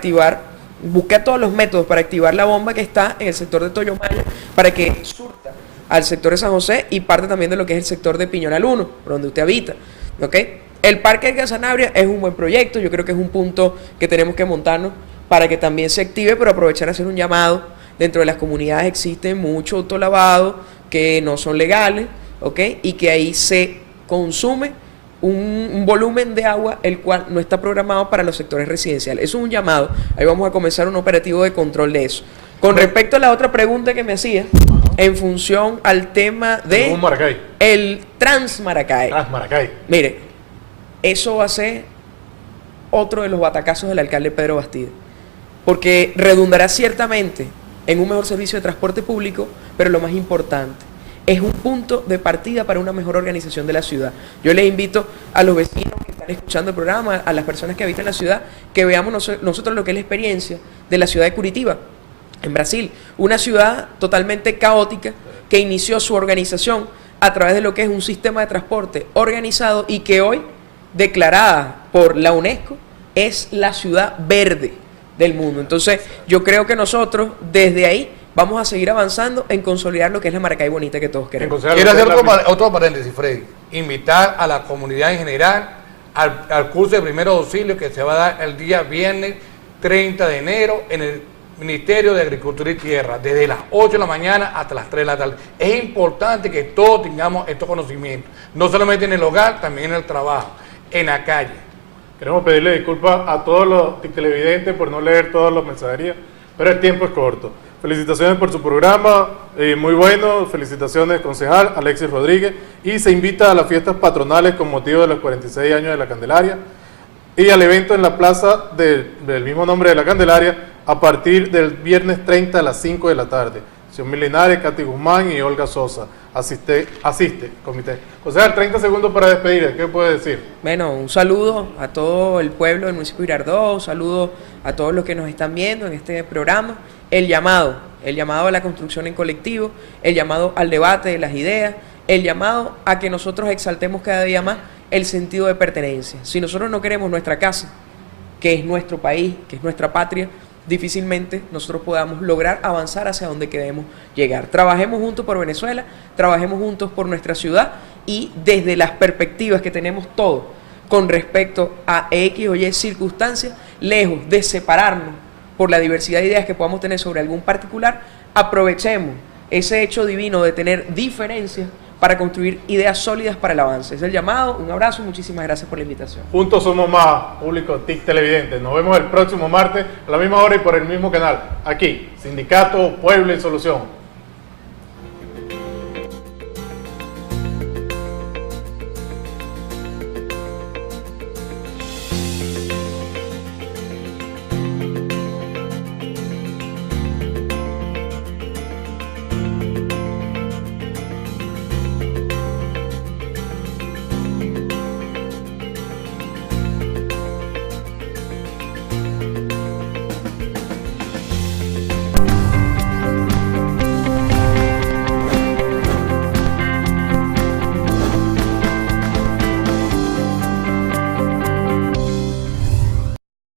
buscar todos los métodos para activar la bomba que está en el sector de Toyomaya para que surta al sector de San José y parte también de lo que es el sector de Piñonal 1, por donde usted habita, ¿ok? El Parque Edgar Sanabria es un buen proyecto, yo creo que es un punto que tenemos que montarnos para que también se active, pero aprovechar a hacer un llamado. Dentro de las comunidades existe mucho autolavado que no son legales, ¿ok? Y que ahí se consume un volumen de agua el cual no está programado para los sectores residenciales. Eso es un llamado. Ahí vamos a comenzar un operativo de control de eso. Con respecto a la otra pregunta que me hacía, en función al tema de el Transmaracay. Transmaracay. Mire, eso va a ser otro de los batacazos del alcalde Pedro Bastida, porque redundará ciertamente en un mejor servicio de transporte público, pero lo más importante, es un punto de partida para una mejor organización de la ciudad. Yo les invito a los vecinos que están escuchando el programa, a las personas que habitan la ciudad, que veamos nosotros lo que es la experiencia de la ciudad de Curitiba, en Brasil, una ciudad totalmente caótica que inició su organización a través de lo que es un sistema de transporte organizado y que hoy, declarada por la UNESCO, es la ciudad verde del mundo. Entonces, yo creo que nosotros, desde ahí, vamos a seguir avanzando en consolidar lo que es la Maracay bonita que todos queremos. Quiero hacer otro paréntesis, Freddy. Invitar a la comunidad en general al curso de primeros auxilios que se va a dar el día viernes 30 de enero en el Ministerio de Agricultura y Tierra, desde las 8 de la mañana hasta las 3 de la tarde. Es importante que todos tengamos estos conocimientos, no solamente en el hogar, también en el trabajo, en la calle. Queremos pedirle disculpas a todos los televidentes por no leer todas las mensajerías, pero el tiempo es corto. Felicitaciones por su programa, muy bueno, felicitaciones concejal Alexis Rodríguez, y se invita a las fiestas patronales con motivo de los 46 años de la Candelaria y al evento en la plaza del mismo nombre de la Candelaria a partir del viernes 30 a las 5 de la tarde. Xiomí Linares, Katy Guzmán y Olga Sosa. Asiste comité. Concejal, 30 segundos para despedir, ¿qué puede decir? Bueno, un saludo a todo el pueblo del municipio de Girardot, un saludo a todos los que nos están viendo en este programa. El llamado a la construcción en colectivo, el llamado al debate de las ideas, el llamado a que nosotros exaltemos cada día más el sentido de pertenencia. Si nosotros no queremos nuestra casa, que es nuestro país, que es nuestra patria, difícilmente nosotros podamos lograr avanzar hacia donde queremos llegar. Trabajemos juntos por Venezuela, trabajemos juntos por nuestra ciudad y desde las perspectivas que tenemos todos con respecto a X o Y circunstancias, lejos de separarnos por la diversidad de ideas que podamos tener sobre algún particular, aprovechemos ese hecho divino de tener diferencias para construir ideas sólidas para el avance. Es el llamado, un abrazo y muchísimas gracias por la invitación. Juntos somos más, público TIC Televidentes. Nos vemos el próximo martes a la misma hora y por el mismo canal. Aquí, Sindicato Pueblo y Solución.